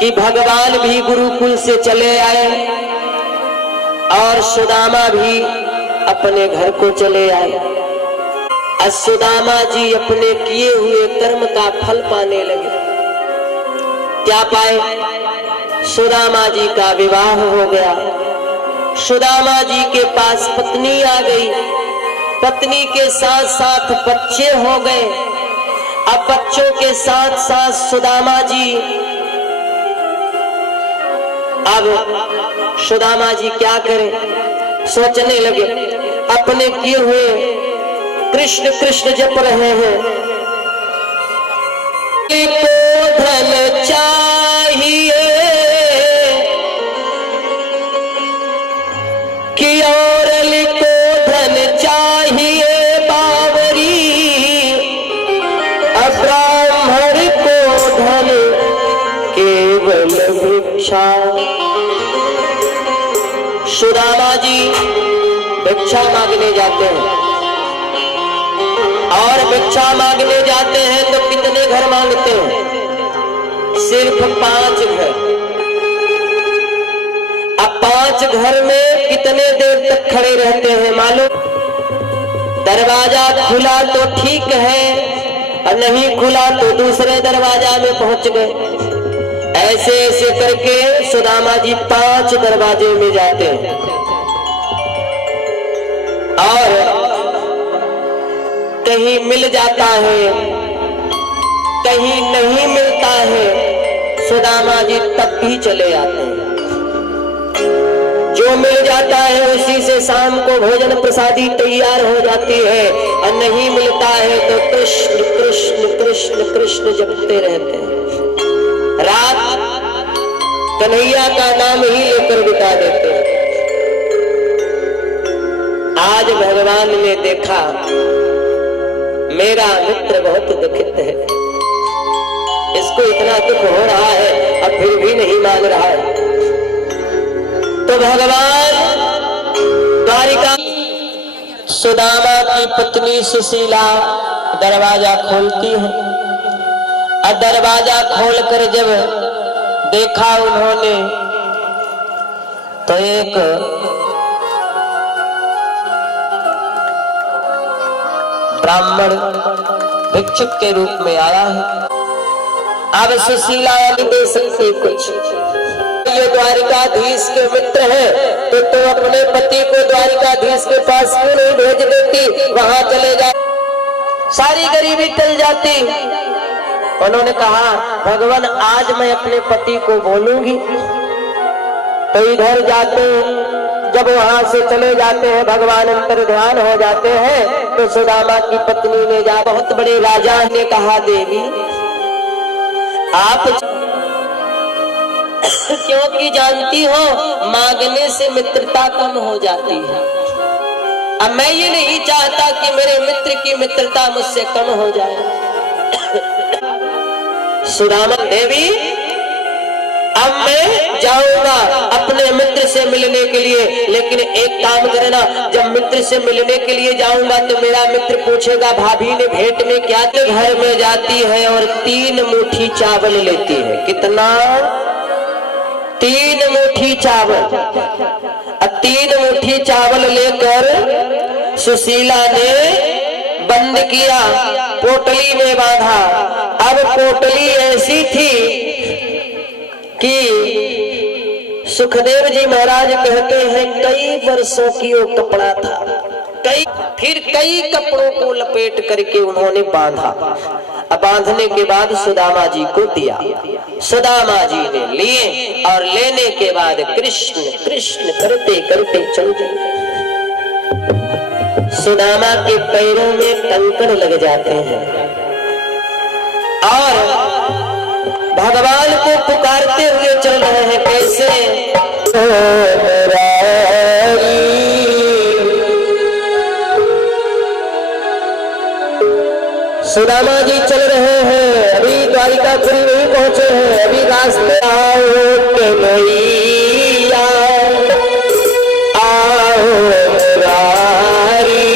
कि भगवान भी गुरुकुल से चले आए और सुदामा भी अपने घर को चले आए। सुदामा जी अपने किए हुए कर्म का फल पाने लगे। क्या पाए? सुदामा जी का विवाह हो गया, सुदामा जी के पास पत्नी आ गई, पत्नी के साथ साथ बच्चे हो गए। अब बच्चों के साथ साथ सुदामा जी, अब सुदामा जी क्या करें, सोचने लगे। अपने किए हुए कृष्ण कृष्ण जप रहे हैं। को धन चाहिए कि और को धन चाहिए बावरी, ब्राह्मण को धन केवल भिक्षा। सुदामा जी भिक्षा मांगने जाते हैं और भिक्षा मांगने जाते हैं तो कितने घर मांगते हैं? सिर्फ 5 घर। अब 5 घर में कितने देर तक खड़े रहते हैं मालूम? दरवाजा खुला तो ठीक है और नहीं खुला तो दूसरे दरवाजा में पहुंच गए। ऐसे ऐसे करके सुदामा जी 5 दरवाजे में जाते हैं और कहीं मिल जाता है, कहीं नहीं मिलता है। सुदामा जी तब भी चले आते हैं। जो मिल जाता है उसी से शाम को भोजन प्रसादी तैयार हो जाती है और नहीं मिलता है तो कृष्ण कृष्ण कृष्ण कृष्ण जपते रहते हैं। रात कन्हैया का नाम ही लेकर बिता देते हैं। आज भगवान ने देखा मेरा मित्र बहुत दुखित है, इसको इतना दुख हो रहा है अब फिर भी नहीं मान रहा है। तो भगवान द्वारिका सुदामा की पत्नी सुशीला दरवाजा खोलती है और दरवाजा खोलकर जब देखा उन्होंने तो एक ब्राह्मण भिक्षुक के रूप में आया है। अब सुशीला नहीं दे सकती कुछ, ये द्वारिकाधीश के मित्र है तो तुम अपने पति को द्वारिकाधीश के पास क्यों नहीं भेज देती, वहां चले जाए, सारी गरीबी टल जाती। उन्होंने कहा भगवान आज मैं अपने पति को बोलूंगी। तो इधर जाते, जब वहां से चले जाते हैं भगवान अंतर ध्यान हो जाते हैं तो सुदामा की पत्नी ने जा, बहुत बड़े राजा ने कहा देवी आप क्योंकि जानती हो मांगने से मित्रता कम हो जाती है। अब मैं ये नहीं चाहता कि मेरे मित्र की मित्रता मुझसे कम हो जाए। सुदामा देवी, अब मैं जाऊंगा अपने मित्र से मिलने के लिए, लेकिन एक काम करना, जब मित्र से मिलने के लिए जाऊंगा तो मेरा मित्र पूछेगा भाभी ने भेंट में क्या दिया? घर में जाती है और 3 मुट्ठी चावल लेती है। कितना? 3 मुट्ठी चावल। 3 मुट्ठी चावल लेकर सुशीला ने बंद किया, पोटली में बांधा। अब पोटली ऐसी थी कि सुखदेव जी महाराज कहते हैं कई वर्षों की वो कपड़ा था, फिर कई कपड़ों को लपेट करके उन्होंने बांधा। अब बांधने के बाद सुदामा जी को दिया। सुदामा जी ने लिए और लेने के बाद कृष्ण कृष्ण करते करते चल गए। सुदामा के पैरों में कंकड़ लग जाते हैं और भगवान को पुकारते हुए चल रहे हैं। कैसे? सुदामा जी चल रहे हैं, अभी द्वारिकापुरी नहीं पहुंचे हैं, अभी रास्ते आओ के मैया आओ मुरारी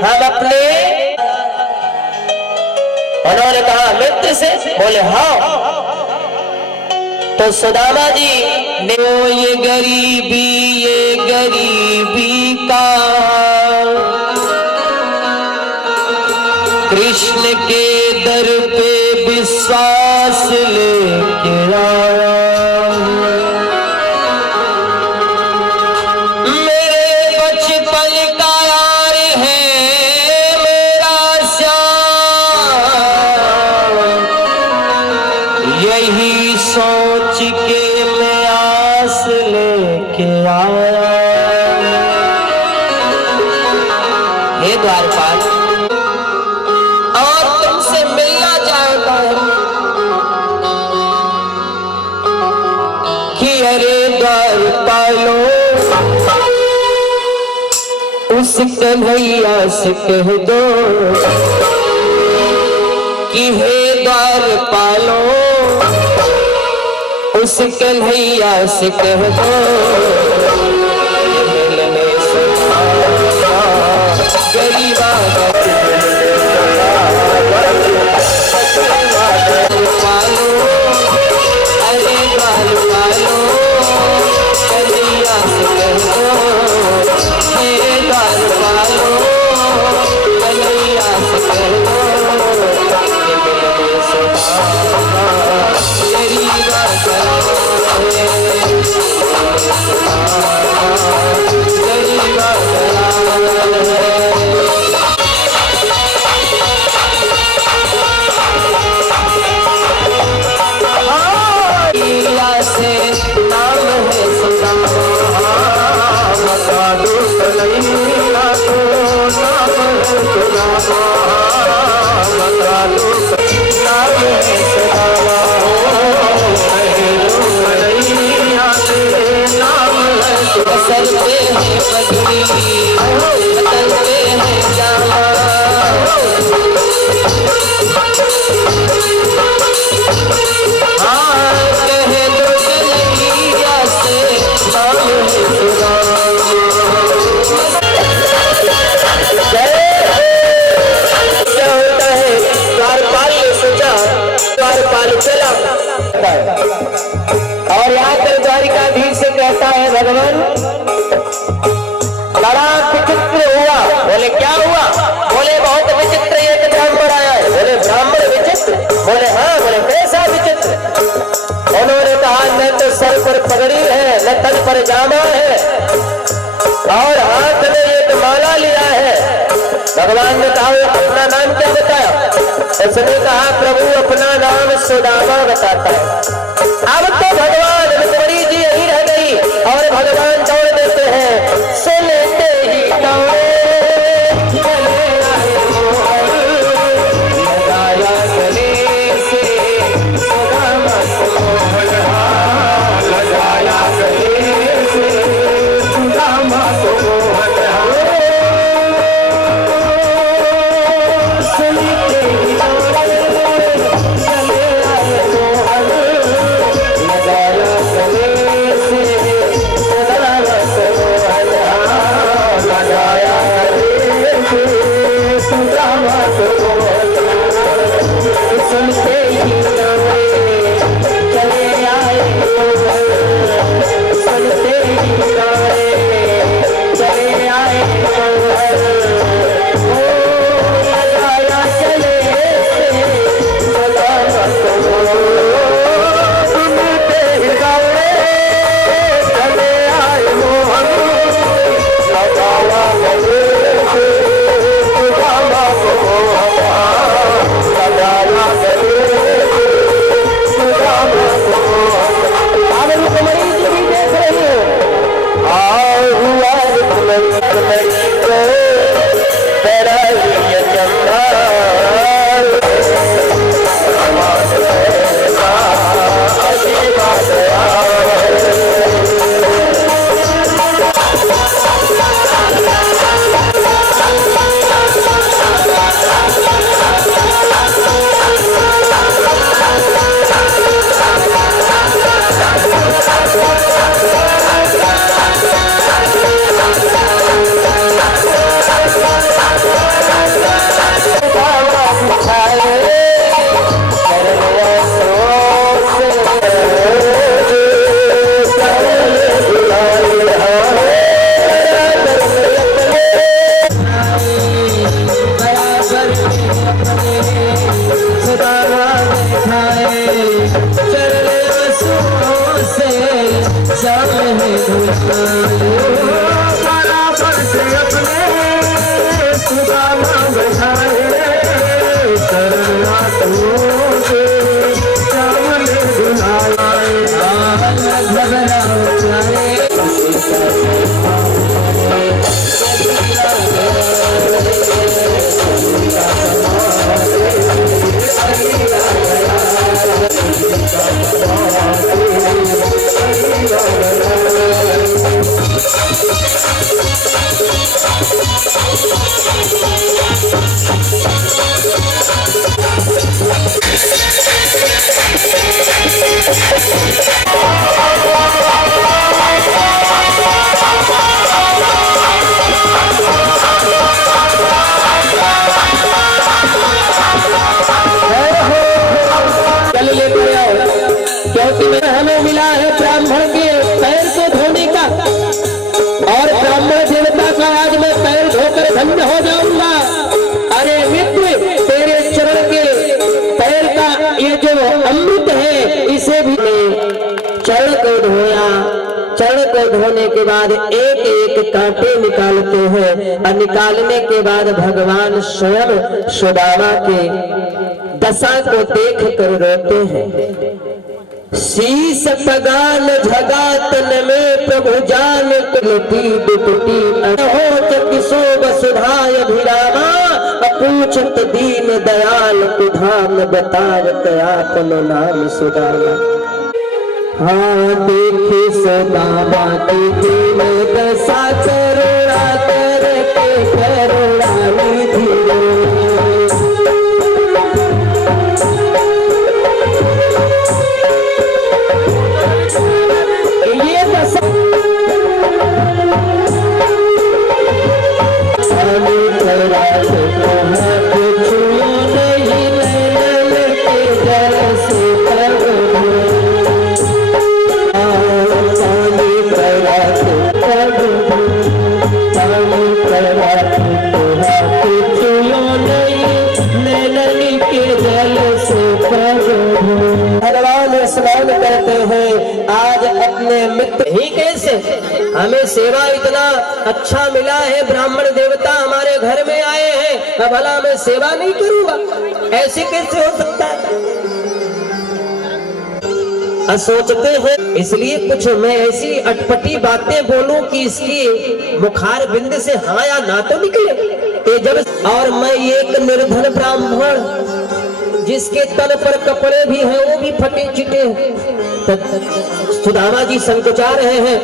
हम अपने, उन्होंने कहा मित्र से, बोले हाँ। तो सुदामा जी ने ये गरीबी का कृष्ण के दर पे विश्वास लेके आया। सोच के मैं आस लेके आया। हे द्वारपाल, और तुमसे मिलना चाहता हूं कि अरे द्वारपालो उस कन्हैया से कह दो कि हे द्वारपालो उस कन्हैया से कह दो मिलने से गरीबा पालो, अरे बाल पालो कन्हैया से कह दो, मेरे बाल पालो कन्हैया से कह दो मिलने से गरीबा सर पे है पगड़ी, बदन पे है जामा। हाँ कहे दो कन्हैया से नाम है सुदामा। क्या होता है द्वारपाल ने सोचा, द्वारपाल चला और यहाँ कर द्वारिकाधीश से कहता है भगवान बड़ा विचित्र हुआ। बोले क्या हुआ? बोले बहुत विचित्र एक ब्राह्मण आया है। बोले ब्राह्मण विचित्र? बोले हाँ। बोले कैसा विचित्र? उन्होंने कहा न तो सर पर पगड़ी है, न तन पर जामा है, और हाथ में एक माला लिया है। भगवान ने कहा अपना नाम क्या बताया? उसने कहा प्रभु अपना नाम सुदामा बताता है। अब तो भगवान रुक्मिणी जी यही रह गई और भगवान दौड़ देते हैं। सुनते ही दौड़े चले आए मोहन, लगाया गले से सुदामा को मोहन, लगाया गले से सुदामा को मोहन। सुनते ही दौड़े चले आए मोहन, लगाया गले से सुदामा को मोहन, लगाया गले से सुदामा को मोहन। सुनते ही दौड़े चले आए मोहन, सुनते ही दौड़े चले आए मोहन, लगाया गले से सुदामा को मोहन। सुनते ही दौड़े चले आए मोहन, लगाया गले से सुदामा को मोहन, लगाया गले से सुदामा को मोहन। अब रुक्मिणी जी भी देख रही हो। आओ हुआ रुक्मिणी को बड़ा ही अचंभा, हमें मिला है ब्राह्मण के पैर को धोने का, और ब्राह्मण देवता का आज मैं पैर धोकर धन्य हो जाऊंगा। अरे मित्र, तेरे चरण के पैर का ये जो अमृत है इसे भी चरण को धोया। चरण को धोने के बाद एक एक कांटे निकालते हैं, और निकालने के बाद भगवान स्वयं सुदामा के दशा को देख कर रोते हैं। शीस पगान झगा तन में प्रभु जान कुलटी दुपटी हो किसो वसुधाय अभिरामा, पूछत दीन दयाल कुधाम बतावत आपन नाम सुदामा। हाँ देखे सुदामा की दीन दशा करुणा करके करुणा निधि ये दशा भगवान स्नान करते हैं। आज अपने मित्र ही कैसे हमें सेवा इतना अच्छा मिला है, ब्राह्मण देवता हमारे घर में आए हैं, अब भला मैं सेवा नहीं करूंगा, ऐसे कैसे हो सकता है? सोचते हैं इसलिए कुछ मैं ऐसी अटपटी बातें बोलूं कि इसकी मुखार बिंद से हाँ या ना तो निकले। ये जब और मैं एक निर्धन ब्राह्मण जिसके तन पर कपड़े भी हैं वो भी फटे चिटे, सुदामा जी संकोचा रहे हैं,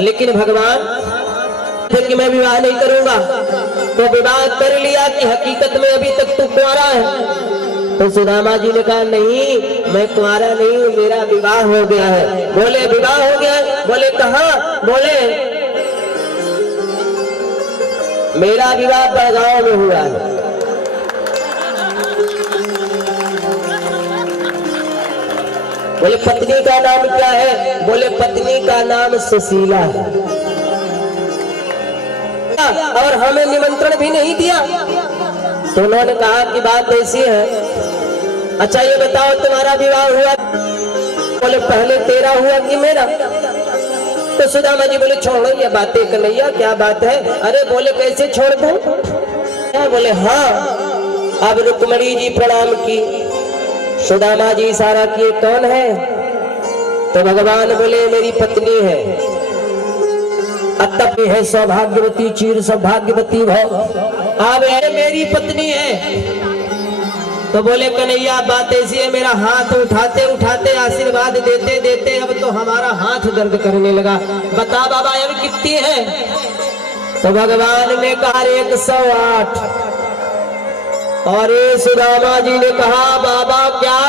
लेकिन भगवान कि मैं विवाह नहीं करूंगा, तो विवाह कर लिया कि हकीकत में अभी तक तू कुंवारा है? तो सुदामा जी ने कहा नहीं मैं कुंवारा नहीं हूँ, मेरा विवाह हो गया है। बोले विवाह हो गया है? बोले कहाँ? बोले मेरा विवाह बड़गांव में हुआ है। बोले पत्नी का नाम क्या है? बोले पत्नी का नाम सुशीला है, और हमें निमंत्रण भी नहीं दिया। तो उन्होंने कहा कि बात ऐसी है, अच्छा ये बताओ तुम्हारा विवाह हुआ? बोले पहले तेरा हुआ कि मेरा? तो सुदामा जी बोले छोड़ो ये बातें कन्हैया, क्या बात है? अरे बोले कैसे छोड़ दूं? बोले हाँ। अब रुक्मणी जी प्रणाम की, सुदामा जी इशारा किए कौन है? तो भगवान बोले मेरी पत्नी है, अतपी है सौभाग्यवती चीर सौभाग्यवती भव, अब मेरी पत्नी है। तो बोले कन्हैया बात ऐसी है, मेरा हाथ उठाते उठाते आशीर्वाद देते देते अब तो हमारा हाथ दर्द करने लगा, बता बाबा अब कितनी है? तो भगवान ने कहा 108। और सुदामा जी ने कहा बाबा क्या?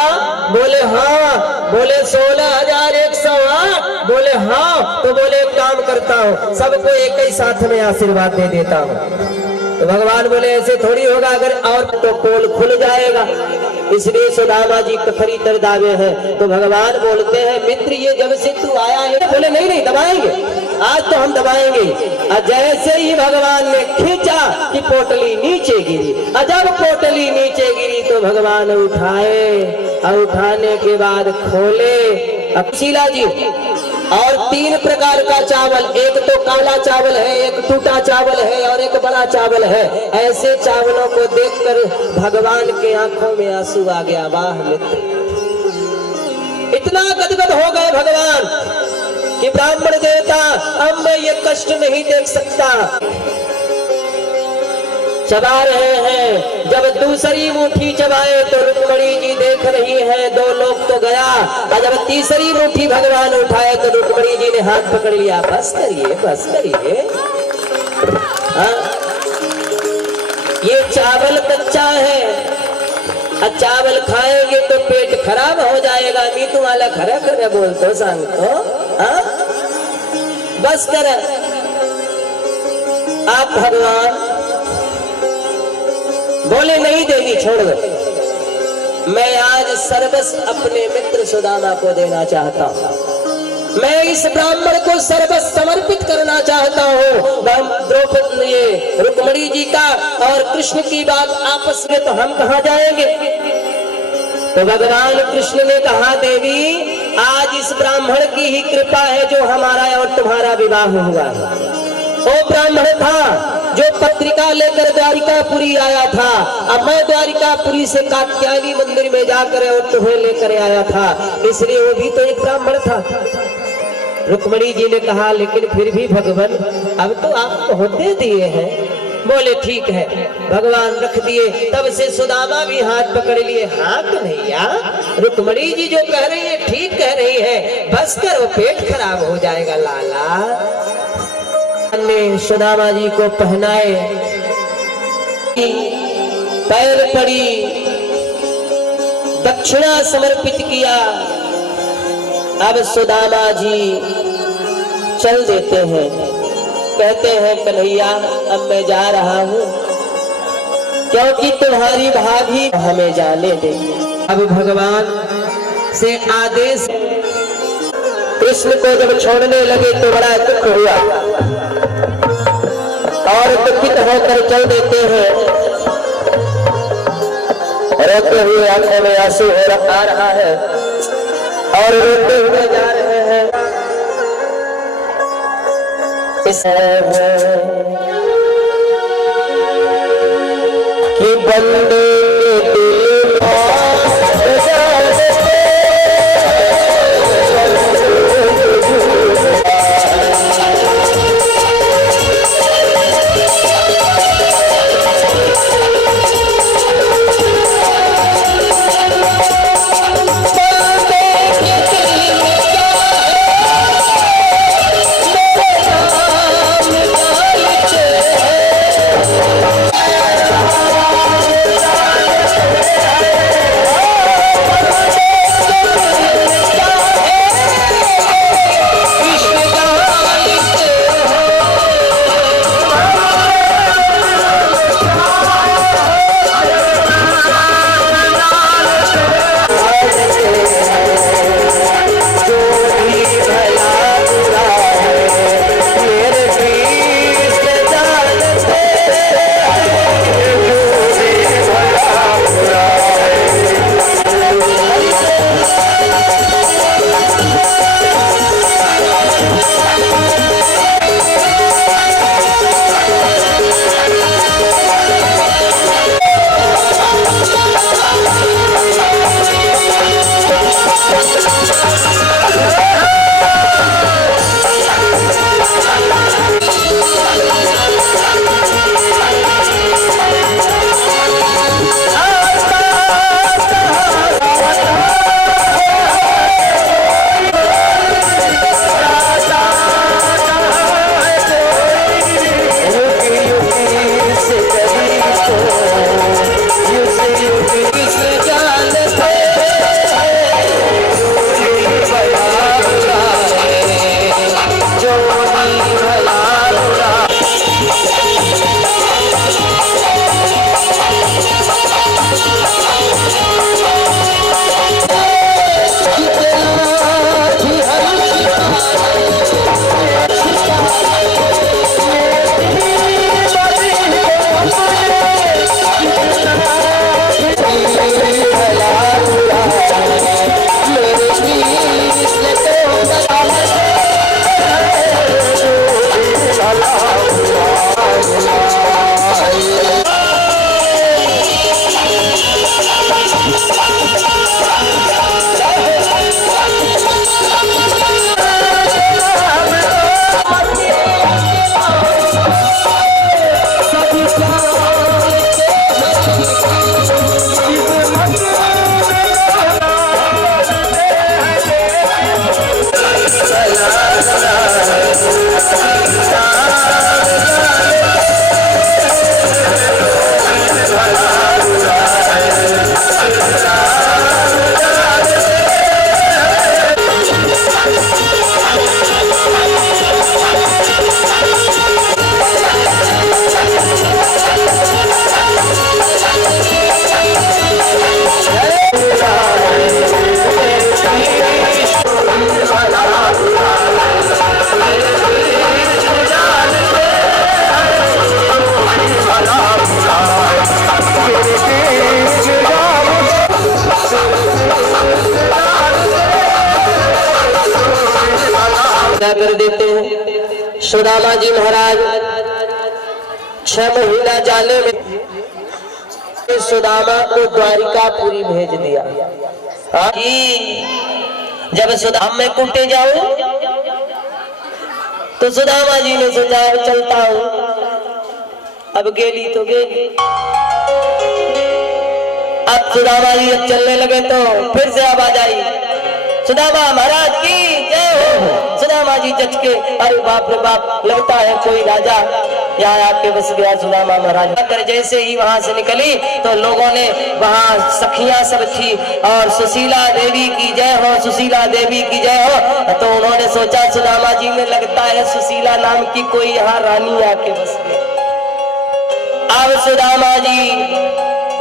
बोले हाँ। बोले 16,108। बोले हाँ। तो बोले एक काम करता हूँ, सबको एक ही साथ में आशीर्वाद दे देता हूँ। तो भगवान बोले ऐसे थोड़ी होगा, अगर और तो पोल खुल जाएगा, इसलिए सुदामा जी कफरी तर दावे हैं। तो भगवान बोलते हैं मित्र ये जब से तू आया है, बोले नहीं नहीं दबाएंगे, आज तो हम दबाएंगे। जैसे ही भगवान ने खींचा कि पोटली नीचे गिरी, जब पोटली नीचे गिरी तो भगवान उठाए, और उठाने के बाद खोले शीला जी, और 3 प्रकार का चावल, एक तो काला चावल है, एक टूटा चावल है, और एक बड़ा चावल है। ऐसे चावलों को देखकर भगवान के आंखों में आंसू आ गया। वाह मित्र, इतना गदगद हो गए भगवान कि ब्राह्मण देवता अब मैं ये कष्ट नहीं देख सकता। चबा रहे हैं, जब दूसरी मुट्ठी चबाए तो रुक्मणी जी देख रही है, 2 लोग तो गया, और जब तीसरी मुट्ठी भगवान उठाए तो रुक्मणी जी ने हाथ पकड़ लिया, बस करिए बस करिए, ये चावल कच्चा है, चावल खाएंगे तो पेट खराब हो जाएगा। मी तुम्हाला खरा खरा बोलतो सांगतो, बस कर। आप भगवान बोले नहीं देगी, छोड़ दो। मैं आज सर्वस्व अपने मित्र सुदामा को देना चाहता हूँ, मैं इस ब्राह्मण को सर्वस्व समर्पित करना चाहता हूँ। द्रौपदी ये रुक्मणी जी का और कृष्ण की बात आपस में तो हम कहाँ जाएंगे? तो भगवान कृष्ण ने कहा देवी आज इस ब्राह्मण की ही कृपा है जो हमारा और तुम्हारा विवाह हुआ है। वो ब्राह्मण था जो पत्रिका लेकर द्वारिकापुरी आया था, अब मैं द्वारिकापुरी से कात्यायनी मंदिर में जाकर और तुम्हें लेकर आया था, इसलिए वो भी तो एक ब्राह्मण था। रुक्मणी जी ने कहा लेकिन फिर भी भगवान अब तो आप होते दिए हैं, बोले ठीक है, भगवान रख दिए। तब से सुदामा भी हाथ पकड़ लिए। हाँ कन्हैया, रुक्मणी जी जो कह रही है ठीक कह रही है, बस करो पेट खराब हो जाएगा लाला। ने सुदामा जी को पहनाए, पैर पड़ी, दक्षिणा समर्पित किया। अब सुदामा जी चल देते हैं, कहते हैं कन्हैया अब मैं जा रहा हूँ, क्योंकि तुम्हारी भाभी हमें जाने दे। अब भगवान से आदेश, कृष्ण को जब छोड़ने लगे तो बड़ा दुख हुआ और दुखित होकर चल देते हैं। रोते हुए आंखों में आंसू आ रहा है और रोते हुए जा रहे हैं। कि बंदे के दिल कर देते हैं। सुदामा जी महाराज 6 महीना जाने में सुदामा को द्वारिकापुरी भेज दिया। जब सुदामा में कुटे जाऊं तो सुदामा जी ने सोचा चलता हूं, अब गेली तो गेली। अब सुदामा जी जब चलने लगे तो फिर से आवाज आई, सुदामा महाराज की जय हो। सुदामा जी जचके, अरे बाप रे बाप, लगता है कोई राजा यहाँ आके बस गया। सुदामा महाराज कर जैसे ही वहां से निकली तो लोगों ने, वहां सखियां सब थी और सुशीला देवी की जय हो, सुशीला देवी की जय हो। तो उन्होंने सोचा सुदामा जी ने, लगता है सुशीला नाम की कोई यहाँ रानी आके बस गई। अब सुदामा जी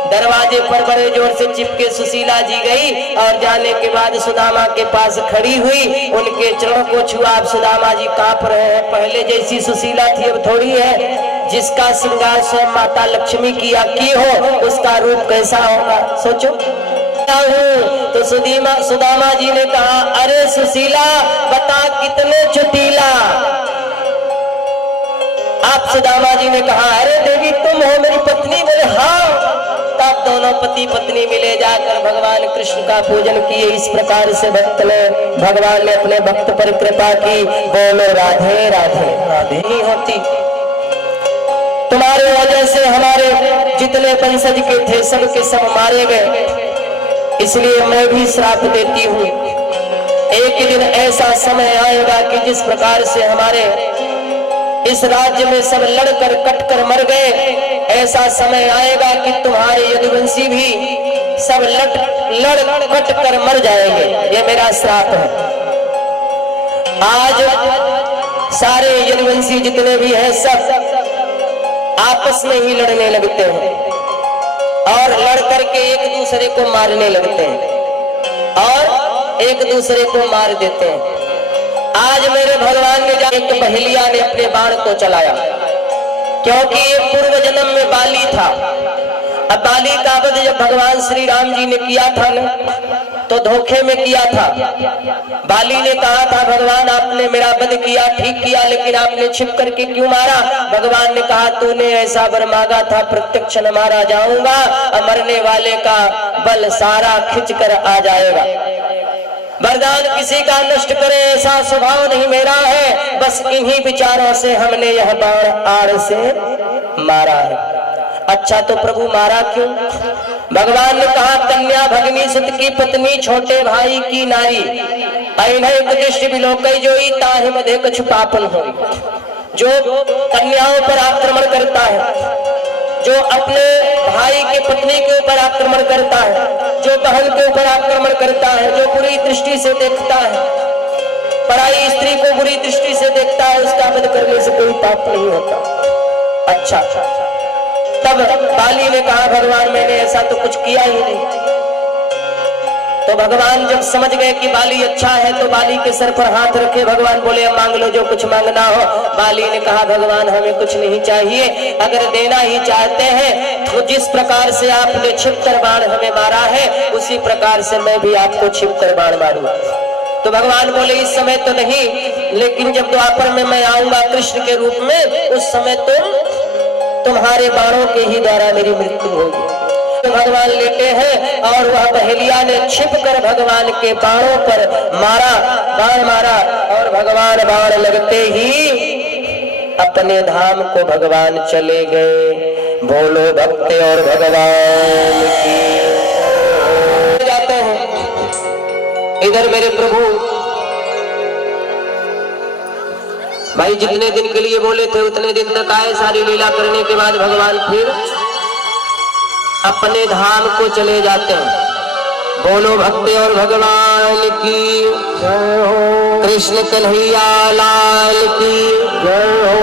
दरवाजे पर बड़े जोर से चिपके सुशीला जी गई और जाने के बाद सुदामा के पास खड़ी हुई, उनके चरणों को छुआ। अब सुदामा जी कांप रहे हैं, पहले जैसी सुशीला थी अब थोड़ी है। जिसका श्रृंगार स्वयं माता लक्ष्मी किया की हो, उसका रूप कैसा होगा सोचो। तो सुदामा जी ने कहा, अरे सुशीला बता कितने चुटीला। आप सुदामा जी ने कहा, अरे देवी तुम हो मेरी पत्नी? बोले हाँ। तब दोनों पति पत्नी मिले जाकर भगवान कृष्ण का पूजन किए। इस प्रकार से भगवान ने अपने भक्त पर कृपा की। बोलो राधे राधे। राधे ही होती, तुम्हारे वजह से हमारे जितने वंशज के थे सब के सब मारे गए, इसलिए मैं भी श्राप देती हूँ। एक दिन ऐसा समय आएगा कि जिस प्रकार से हमारे इस राज्य में सब लड़कर कटकर मर गए, ऐसा समय आएगा कि तुम्हारे यदुवंशी भी सब लड़ कट कर मर जाएंगे। ये मेरा श्राप है। आज सारे यदुवंशी जितने भी हैं सब आपस में ही लड़ने लगते हैं और लड़ करके एक दूसरे को मारने लगते हैं और एक दूसरे को मार देते हैं। आज मेरे भगवान ने एक पहेलिया ने अपने बाण को चलाया, क्योंकि ये पूर्व जन्म में बाली था। अब बाली का वध जब भगवान श्री राम जी ने किया था न, तो धोखे में किया था। बाली ने कहा था, भगवान आपने मेरा वध किया, ठीक किया, लेकिन आपने छिप करके क्यों मारा? भगवान ने कहा, तूने ऐसा वर मांगा था, प्रत्यक्ष न मारा जाऊंगा, मरने वाले का बल सारा खिंच कर आ जाएगा। वरदान किसी का नष्ट करे ऐसा स्वभाव नहीं मेरा है। बस इन्हीं विचारों से हमने यह बाण आड़ से मारा है। अच्छा तो प्रभु मारा क्यों? भगवान ने कहा, कन्या भगनी सुत की पत्नी छोटे भाई की नारी, अनैक दृष्टि विलोकई जोई ताहि मधे कछु पापन होई। जो कन्याओं पर आक्रमण करता है, जो अपने भाई के पत्नी के ऊपर आक्रमण करता है, जो बहन के ऊपर आक्रमण करता है, जो बुरी दृष्टि से देखता है, पराई स्त्री को बुरी दृष्टि से देखता है, उसका वध करने से कोई पाप नहीं होता। अच्छा, तब बाली ने कहा, भगवान मैंने ऐसा तो कुछ किया ही नहीं। तो भगवान जब समझ गए कि बाली अच्छा है, तो बाली के सर पर हाथ रखे भगवान बोले, मांग लो जो कुछ मांगना हो। बाली ने कहा, भगवान हमें कुछ नहीं चाहिए, अगर देना ही चाहते हैं तो जिस प्रकार से आपने छिपकर बाण हमें मारा है, उसी प्रकार से मैं भी आपको छिपकर बाण मारूंगा। तो भगवान बोले, इस समय तो नहीं, लेकिन जब द्वापर में मैं आऊंगा कृष्ण के रूप में, उस समय तुम्हारे बाणों के ही द्वारा मेरी मृत्यु होगी। भगवान लेटे हैं और वह पहेलिया ने छिपकर भगवान के बाणों पर बाण मारा और भगवान बाण लगते ही अपने धाम को भगवान चले गए। बोलो भक्त और भगवान की जाते हैं। इधर मेरे प्रभु भाई जितने दिन के लिए बोले थे उतने दिन तक आए, सारी लीला करने के बाद भगवान फिर अपने धाम को चले जाते हैं। बोलो भक्ति और भगवान की जय हो, कृष्ण कन्हैया लाल की जय हो,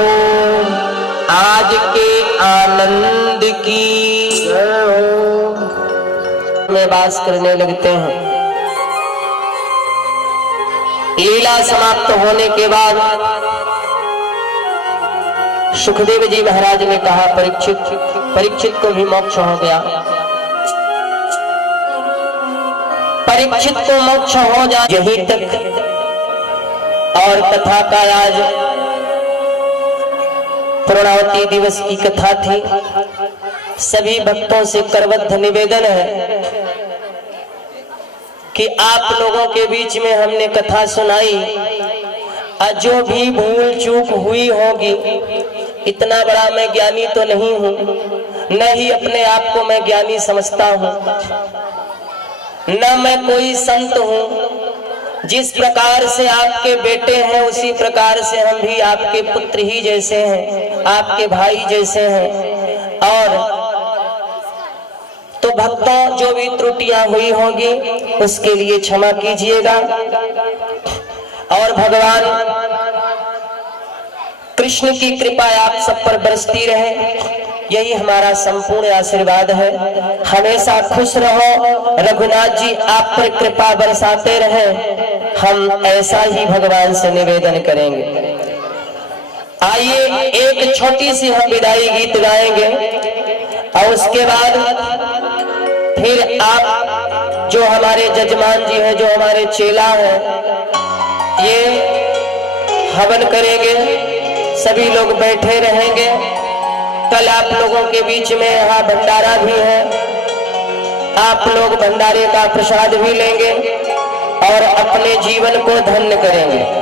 आज के आनंद की जय हो। में वास करने लगते हैं। लीला समाप्त होने के बाद सुखदेव जी महाराज ने कहा, परीक्षित को भी मोक्ष हो गया। परीक्षित को मोक्ष हो जाए यही तक। और कथा का आज पूर्णावती दिवस की कथा थी। सभी भक्तों से करबद्ध निवेदन है कि आप लोगों के बीच में हमने कथा सुनाई, जो भी भूल चूक हुई होगी इतना बड़ा मैं ज्ञानी तो नहीं हूं, न ही अपने आप को मैं ज्ञानी समझता हूं, न मैं कोई संत हूं। जिस प्रकार से आपके बेटे हैं उसी प्रकार से हम भी आपके पुत्र ही जैसे हैं, आपके भाई जैसे हैं। और तो भक्तों, जो भी त्रुटियां हुई होंगी उसके लिए क्षमा कीजिएगा। और भगवान कृष्ण की कृपा आप सब पर बरसती रहे, यही हमारा संपूर्ण आशीर्वाद है। हमेशा खुश रहो, रघुनाथ जी आप पर कृपा बरसाते रहे, हम ऐसा ही भगवान से निवेदन करेंगे। आइए एक छोटी सी हम विदाई गीत गाएंगे और उसके बाद फिर आप जो हमारे जजमान जी हैं, जो हमारे चेला हैं, ये हवन करेंगे। सभी लोग बैठे रहेंगे। कल आप लोगों के बीच में यहाँ भंडारा भी है, आप लोग भंडारे का प्रसाद भी लेंगे और अपने जीवन को धन्य करेंगे।